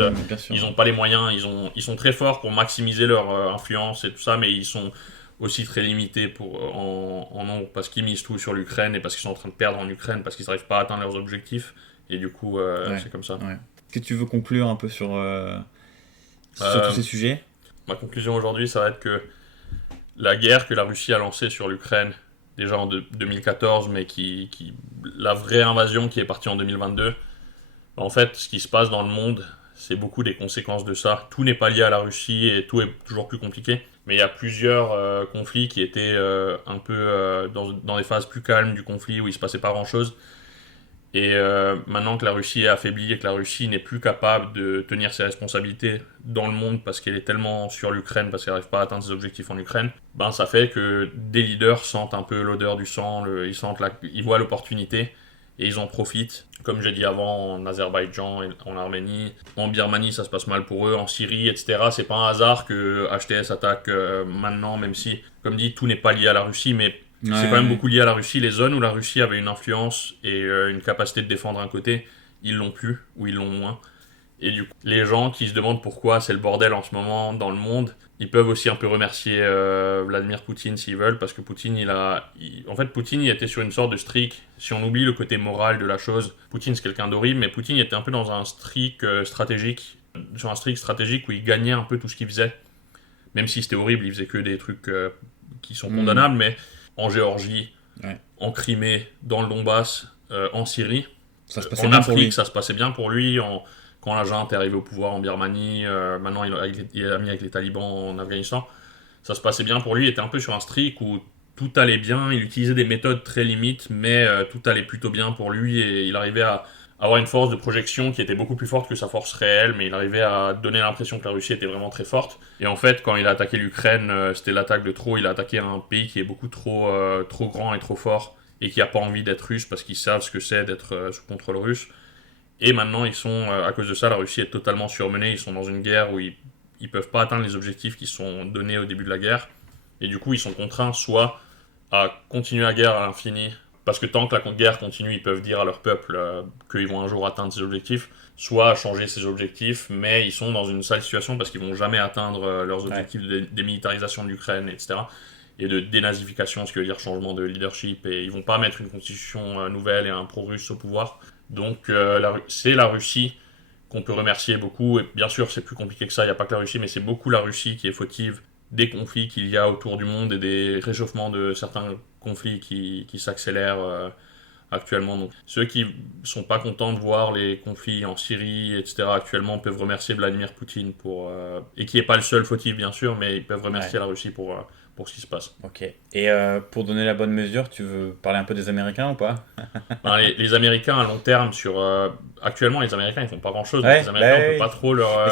Ils n'ont pas les moyens. Ils sont très forts pour maximiser leur influence et tout ça, mais ils sont aussi très limités en nombre parce qu'ils misent tout sur l'Ukraine et parce qu'ils sont en train de perdre en Ukraine parce qu'ils n'arrivent pas à atteindre leurs objectifs et du coup c'est comme ça. Est-ce que tu veux conclure un peu sur tous ces sujets? Ma conclusion aujourd'hui, ça va être que la guerre que la Russie a lancée sur l'Ukraine déjà en 2014, mais la vraie invasion qui est partie en 2022, en fait ce qui se passe dans le monde, c'est beaucoup des conséquences de ça. Tout n'est pas lié à la Russie et tout est toujours plus compliqué. Mais il y a plusieurs conflits qui étaient un peu dans des phases plus calmes du conflit où il ne se passait pas grand-chose. Et maintenant que la Russie est affaiblie et que la Russie n'est plus capable de tenir ses responsabilités dans le monde parce qu'elle est tellement sur l'Ukraine, parce qu'elle n'arrive pas à atteindre ses objectifs en Ukraine, ben ça fait que des leaders sentent un peu l'odeur du sang, ils voient l'opportunité et ils en profitent. Comme j'ai dit avant, en Azerbaïdjan, en Arménie, en Birmanie, ça se passe mal pour eux, en Syrie, etc. C'est pas un hasard que HTS attaque maintenant, même si, comme dit, tout n'est pas lié à la Russie, mais c'est quand même beaucoup lié à la Russie. Les zones où la Russie avait une influence et une capacité de défendre un côté, ils l'ont plus, ou ils l'ont moins. Et du coup, les gens qui se demandent pourquoi c'est le bordel en ce moment dans le monde, ils peuvent aussi un peu remercier Vladimir Poutine s'ils veulent, parce que Poutine, Poutine, il était sur une sorte de streak. Si on oublie le côté moral de la chose, Poutine, c'est quelqu'un d'horrible, mais Poutine était un peu dans un streak stratégique, où il gagnait un peu tout ce qu'il faisait. Même si c'était horrible, il faisait que des trucs qui sont condamnables, mais en Géorgie, en Crimée, dans le Donbass, en Syrie, en Afrique, ça se passait bien pour lui. Quand la junte est arrivée au pouvoir en Birmanie, maintenant il est ami avec les talibans en Afghanistan, ça se passait bien pour lui. Il était un peu sur un streak où tout allait bien, il utilisait des méthodes très limites, mais tout allait plutôt bien pour lui et il arrivait à avoir une force de projection qui était beaucoup plus forte que sa force réelle, mais il arrivait à donner l'impression que la Russie était vraiment très forte. Et en fait, quand il a attaqué l'Ukraine, c'était l'attaque de trop. Il a attaqué un pays qui est beaucoup trop grand et trop fort et qui n'a pas envie d'être russe parce qu'ils savent ce que c'est d'être sous contrôle russe. Et maintenant, à cause de ça, la Russie est totalement surmenée. Ils sont dans une guerre où ils peuvent pas atteindre les objectifs qui sont donnés au début de la guerre. Et du coup, ils sont contraints soit à continuer la guerre à l'infini, parce que tant que la guerre continue, ils peuvent dire à leur peuple qu'ils vont un jour atteindre ces objectifs, soit à changer ces objectifs, mais ils sont dans une sale situation parce qu'ils vont jamais atteindre leurs objectifs de démilitarisation de l'Ukraine, etc. Et de dénazification, ce qui veut dire changement de leadership. Et ils vont pas mettre une constitution nouvelle et un pro-russe au pouvoir. Donc c'est la Russie qu'on peut remercier beaucoup. Et bien sûr, c'est plus compliqué que ça, il n'y a pas que la Russie, mais c'est beaucoup la Russie qui est fautive des conflits qu'il y a autour du monde et des réchauffements de certains conflits qui s'accélèrent actuellement. Donc, ceux qui sont pas contents de voir les conflits en Syrie, etc. actuellement peuvent remercier Vladimir Poutine et qui n'est pas le seul fautif bien sûr, mais ils peuvent remercier la Russie pour ce qui se passe. Ok. Et pour donner la bonne mesure, tu veux parler un peu des Américains ou pas? Les Américains à long terme, actuellement les Américains ils font pas grand chose. Les Américains on peut pas trop leur.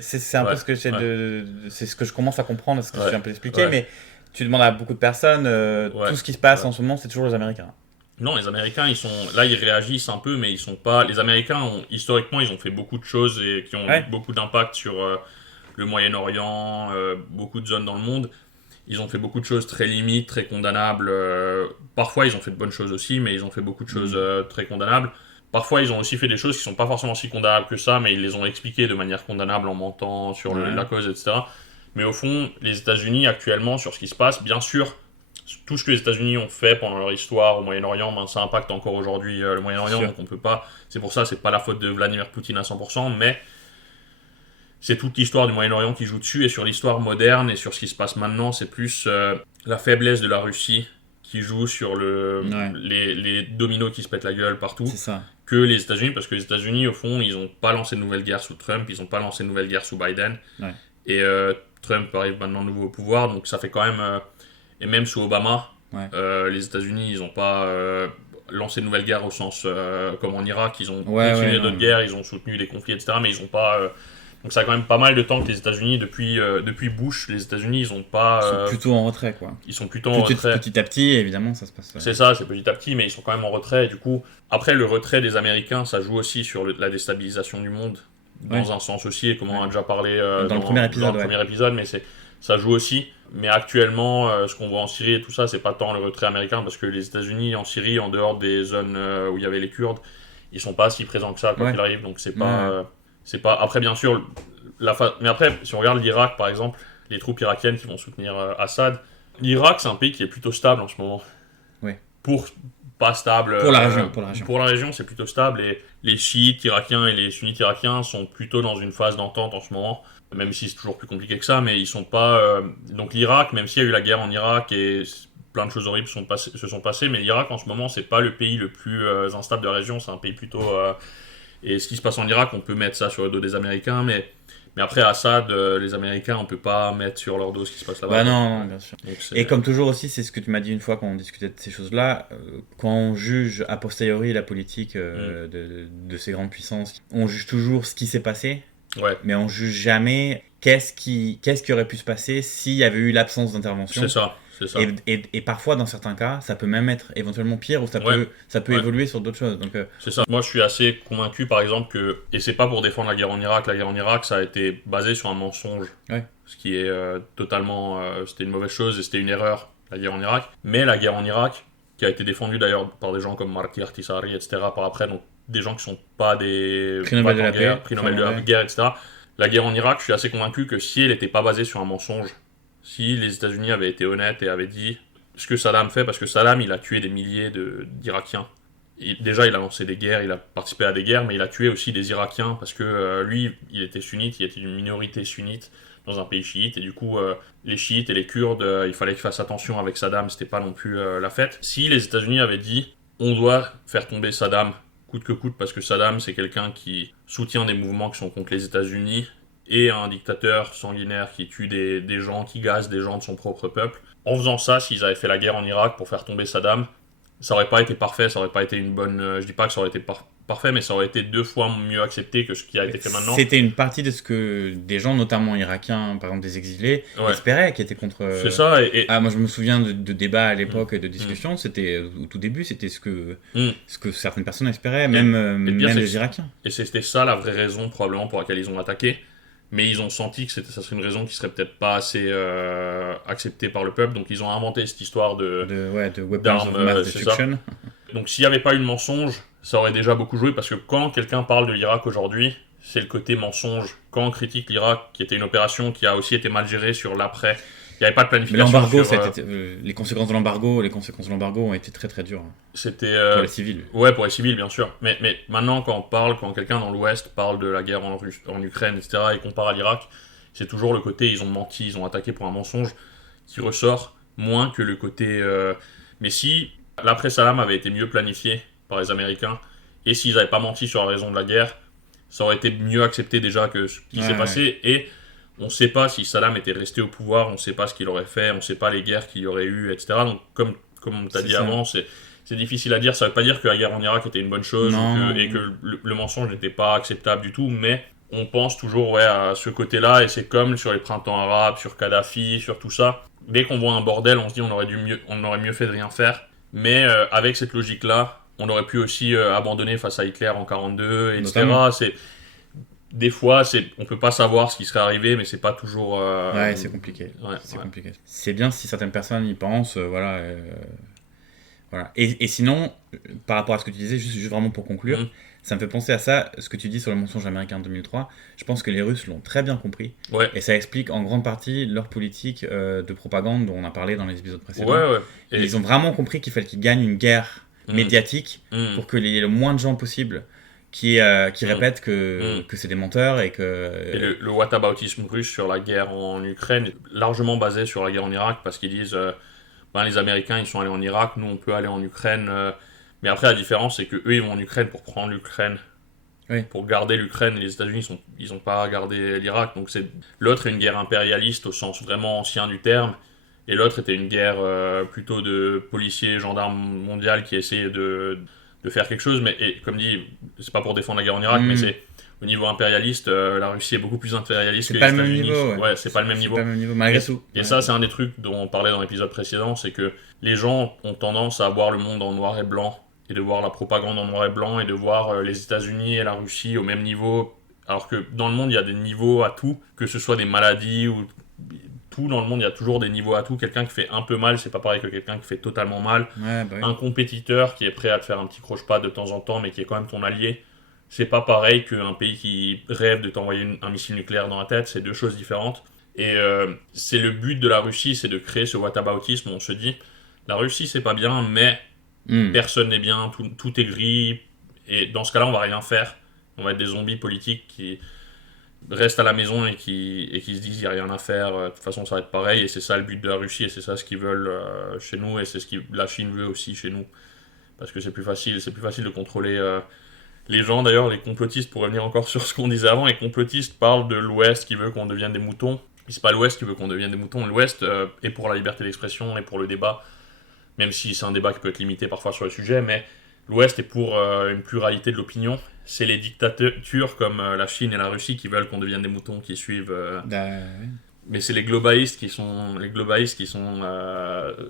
C'est un peu ce que c'est ce que je commence à comprendre, ce que je viens un peu expliquer, mais tu demandes à beaucoup de personnes, tout ce qui se passe en ce moment, c'est toujours les Américains. Non, les Américains, ils réagissent un peu, mais ils sont pas. Les Américains, historiquement, ils ont fait beaucoup de choses et qui ont eu beaucoup d'impact sur le Moyen-Orient, beaucoup de zones dans le monde. Ils ont fait beaucoup de choses très limites, très condamnables. Parfois, ils ont fait de bonnes choses aussi, mais ils ont fait beaucoup de choses très condamnables. Parfois, ils ont aussi fait des choses qui sont pas forcément si condamnables que ça, mais ils les ont expliquées de manière condamnable en mentant sur la cause, etc. Mais au fond, les États-Unis, actuellement, sur ce qui se passe, bien sûr, tout ce que les États-Unis ont fait pendant leur histoire au Moyen-Orient, ça impacte encore aujourd'hui le Moyen-Orient, donc on peut pas. C'est pour ça, c'est pas la faute de Vladimir Poutine à 100%, mais c'est toute l'histoire du Moyen-Orient qui joue dessus, et sur l'histoire moderne et sur ce qui se passe maintenant, c'est plus la faiblesse de la Russie qui joue sur les dominos qui se pètent la gueule partout, que les États-Unis, parce que les États-Unis, au fond, ils n'ont pas lancé de nouvelle guerre sous Trump, ils n'ont pas lancé de nouvelle guerre sous Biden, et Trump arrive maintenant nouveau au pouvoir, donc ça fait quand même... et même sous Obama, les États-Unis, ils n'ont pas lancé de nouvelle guerre au sens comme en Irak, ils ont continué d'autres guerres, ils ont soutenu des conflits, etc., mais ils n'ont pas... Donc ça a quand même pas mal de temps que les États-Unis, depuis Bush, les États-Unis, ils ont pas... Ils sont plutôt en retrait, quoi. Ils sont plutôt en retrait. Petit à petit, évidemment, ça se passe... C'est ça, c'est petit à petit, mais ils sont quand même en retrait. Et du coup, après, le retrait des Américains, ça joue aussi sur la déstabilisation du monde, dans un sens aussi, et comme on a déjà parlé dans le premier épisode, mais ça joue aussi. Mais actuellement, ce qu'on voit en Syrie et tout ça, c'est pas tant le retrait américain, parce que les États-Unis en Syrie, en dehors des zones où il y avait les Kurdes, ils sont pas si présents que ça, quoi qu'il arrive, donc c'est pas... C'est pas... Après, bien sûr, mais après, si on regarde l'Irak, par exemple, les troupes irakiennes qui vont soutenir Assad, l'Irak, c'est un pays qui est plutôt stable en ce moment. Pas stable... Pour la région. Pour la région, c'est plutôt stable, et les chiites irakiens et les sunnites irakiens sont plutôt dans une phase d'entente en ce moment, même si c'est toujours plus compliqué que ça, mais ils sont pas... Donc l'Irak, même s'il y a eu la guerre en Irak et plein de choses horribles se sont passées, mais l'Irak, en ce moment, c'est pas le pays le plus instable de la région, c'est un pays plutôt... Et ce qui se passe en Irak, on peut mettre ça sur le dos des Américains, mais Mais après, Assad, les Américains, on peut pas mettre sur leur dos ce qui se passe là-bas. Bah non, bien sûr. Et comme toujours aussi, c'est ce que tu m'as dit une fois quand on discutait de ces choses-là, quand on juge a posteriori la politique de ces grandes puissances, on juge toujours ce qui s'est passé, mais on juge jamais qu'est-ce qui aurait pu se passer s'il y avait eu l'absence d'intervention. C'est ça. Et parfois, dans certains cas, ça peut même être éventuellement pire ou ça peut évoluer sur d'autres choses. Donc, c'est ça. Moi, je suis assez convaincu, par exemple, que, et c'est pas pour défendre la guerre en Irak, ça a été basé sur un mensonge. Ce qui est totalement... c'était une mauvaise chose et c'était une erreur, la guerre en Irak. Mais la guerre en Irak, qui a été défendue d'ailleurs par des gens comme Marty Ahtisaari, etc., par après, donc des gens qui sont pas des... prix Nobel de la paix, prix Nobel de la guerre, etc. La guerre en Irak, je suis assez convaincu que si elle n'était pas basée sur un mensonge, si les États-Unis avaient été honnêtes et avaient dit ce que Saddam fait, parce que Saddam, il a tué des milliers d'Irakiens. Déjà, il a lancé des guerres, il a participé à des guerres, mais il a tué aussi des Irakiens, parce que lui, il était sunnite, il était d'une minorité sunnite dans un pays chiite, et du coup, les chiites et les Kurdes, il fallait qu'ils fassent attention avec Saddam, c'était pas non plus la fête. Si les États-Unis avaient dit, on doit faire tomber Saddam, coûte que coûte, parce que Saddam, c'est quelqu'un qui soutient des mouvements qui sont contre les États-Unis, et un dictateur sanguinaire qui tue des gens, qui gaze des gens de son propre peuple. En faisant ça, s'ils avaient fait la guerre en Irak pour faire tomber Saddam, ça aurait pas été parfait, ça aurait pas été une bonne... je dis pas que ça aurait été parfait, mais ça aurait été 2 fois mieux accepté que ce qui a été fait maintenant. C'était une partie de ce que des gens, notamment irakiens, par exemple des exilés, espéraient, qui étaient contre... C'est ça, moi je me souviens de débats à l'époque et de discussions, c'était au tout début, c'était ce que certaines personnes espéraient, même les Irakiens. Et c'était ça la vraie raison probablement pour laquelle ils ont attaqué. Mais ils ont senti que ça serait une raison qui serait peut-être pas assez acceptée par le peuple, donc ils ont inventé cette histoire de weapons of mass destruction. Donc s'il n'y avait pas eu de mensonge, ça aurait déjà beaucoup joué, parce que quand quelqu'un parle de l'Irak aujourd'hui, c'est le côté mensonge. Quand on critique l'Irak, qui était une opération qui a aussi été mal gérée sur l'après, il n'y avait pas de planification. L'embargo, les conséquences de l'embargo ont été très très dures. C'était pour les civils. Ouais, pour les civils, bien sûr. Mais maintenant, quand quelqu'un dans l'Ouest parle de la guerre en Ukraine, etc., et compare à l'Irak, c'est toujours le côté ils ont menti, ils ont attaqué pour un mensonge qui ressort moins que le côté. Mais si l'après-Saddam avait été mieux planifié par les Américains, et s'ils n'avaient pas menti sur la raison de la guerre, ça aurait été mieux accepté déjà que ce qui s'est passé. Et on ne sait pas si Saddam était resté au pouvoir, on ne sait pas ce qu'il aurait fait, on ne sait pas les guerres qu'il y aurait eu, etc. Donc, comme on t'a dit avant, c'est difficile à dire. Ça ne veut pas dire que la guerre en Irak était une bonne chose et que le mensonge n'était pas acceptable du tout, mais on pense toujours à ce côté-là, et c'est comme sur les printemps arabes, sur Kadhafi, sur tout ça. Dès qu'on voit un bordel, on se dit on aurait mieux fait de rien faire. Mais avec cette logique-là, on aurait pu aussi abandonner face à Hitler en 1942, etc. Des fois, on peut pas savoir ce qui serait arrivé, mais c'est pas toujours... c'est compliqué. Compliqué. C'est bien si certaines personnes y pensent, voilà. Et sinon, par rapport à ce que tu disais, juste vraiment pour conclure, ça me fait penser à ça, ce que tu dis sur le mensonge américain de 2003. Je pense que les Russes l'ont très bien compris. Et ça explique en grande partie leur politique de propagande dont on a parlé dans les épisodes précédents. Et ils ont vraiment compris qu'il fallait qu'ils gagnent une guerre médiatique pour que le moins de gens possible qui répètent que c'est des menteurs et que... Et le whataboutisme russe sur la guerre en Ukraine est largement basé sur la guerre en Irak, parce qu'ils disent les Américains ils sont allés en Irak, nous on peut aller en Ukraine, mais après la différence c'est que eux ils vont en Ukraine pour prendre l'Ukraine, pour garder l'Ukraine. Les États-Unis ils n'ont pas gardé l'Irak, donc l'autre est une guerre impérialiste au sens vraiment ancien du terme, et l'autre était une guerre plutôt de policiers, gendarmes mondial qui essayaient de faire quelque chose, mais comme dit, c'est pas pour défendre la guerre en Irak, mais c'est au niveau impérialiste, la Russie est beaucoup plus impérialiste que les États-Unis. C'est pas le même niveau. C'est pas le même niveau, malgré tout. Et ça, c'est un des trucs dont on parlait dans l'épisode précédent, c'est que les gens ont tendance à voir le monde en noir et blanc, et de voir la propagande en noir et blanc, et de voir les États-Unis et la Russie au même niveau, alors que dans le monde, il y a des niveaux à tout, que ce soit des maladies ou... Dans le monde, il y a toujours des niveaux à tout. Quelqu'un qui fait un peu mal, c'est pas pareil que quelqu'un qui fait totalement mal. Un compétiteur qui est prêt à te faire un petit croche-patte de temps en temps, mais qui est quand même ton allié, c'est pas pareil qu'un pays qui rêve de t'envoyer un missile nucléaire dans la tête. C'est 2 choses différentes. Et c'est le but de la Russie, c'est de créer ce whataboutisme où on se dit, la Russie c'est pas bien, mais personne n'est bien, tout est gris. Et dans ce cas-là, on va rien faire. On va être des zombies politiques qui restent à la maison et qui se disent il n'y a rien à faire, de toute façon ça va être pareil, et c'est ça le but de la Russie, et c'est ça ce qu'ils veulent chez nous, et c'est ce que la Chine veut aussi chez nous, parce que c'est plus facile de contrôler Les gens, d'ailleurs, les complotistes, pour revenir encore sur ce qu'on disait avant, les complotistes parlent de l'Ouest qui veut qu'on devienne des moutons. C'est pas l'Ouest qui veut qu'on devienne des moutons. L'Ouest est pour la liberté d'expression et pour le débat, même si c'est un débat qui peut être limité parfois sur le sujet, mais l'Ouest est pour une pluralité de l'opinion. C'est les dictatures comme la Chine et la Russie qui veulent qu'on devienne des moutons, qui suivent... Mais c'est les globalistes qui sont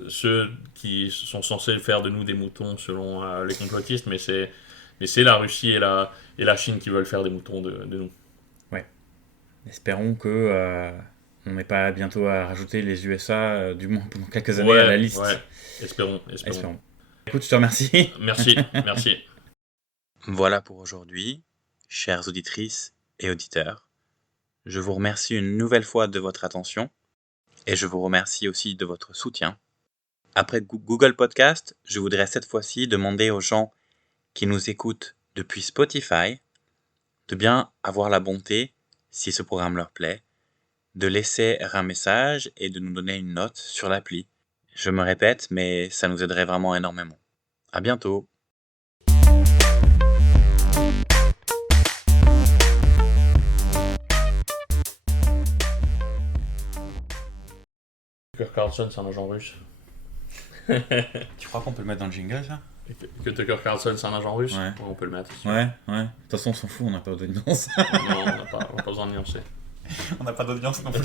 ceux qui sont censés faire de nous des moutons selon les complotistes, mais c'est la Russie et la Chine qui veulent faire des moutons de nous. Ouais. Espérons que on n'ait pas bientôt à rajouter les USA, du moins pendant quelques années, à la liste. Ouais, espérons. Écoute, je te remercie. Merci. Voilà pour aujourd'hui, chères auditrices et auditeurs. Je vous remercie une nouvelle fois de votre attention et je vous remercie aussi de votre soutien. Après Google Podcast, je voudrais cette fois-ci demander aux gens qui nous écoutent depuis Spotify de bien avoir la bonté, si ce programme leur plaît, de laisser un message et de nous donner une note sur l'appli. Je me répète, mais ça nous aiderait vraiment énormément. À bientôt! Tucker Carlson, c'est un agent russe. Tu crois qu'on peut le mettre dans le jingle, ça? Que Tucker Carlson, c'est un agent russe? Ouais. On peut le mettre. Ouais. De toute façon, on s'en fout, on n'a pas d'audience. Non, on n'a pas besoin de nuancer. On n'a pas d'audience non plus.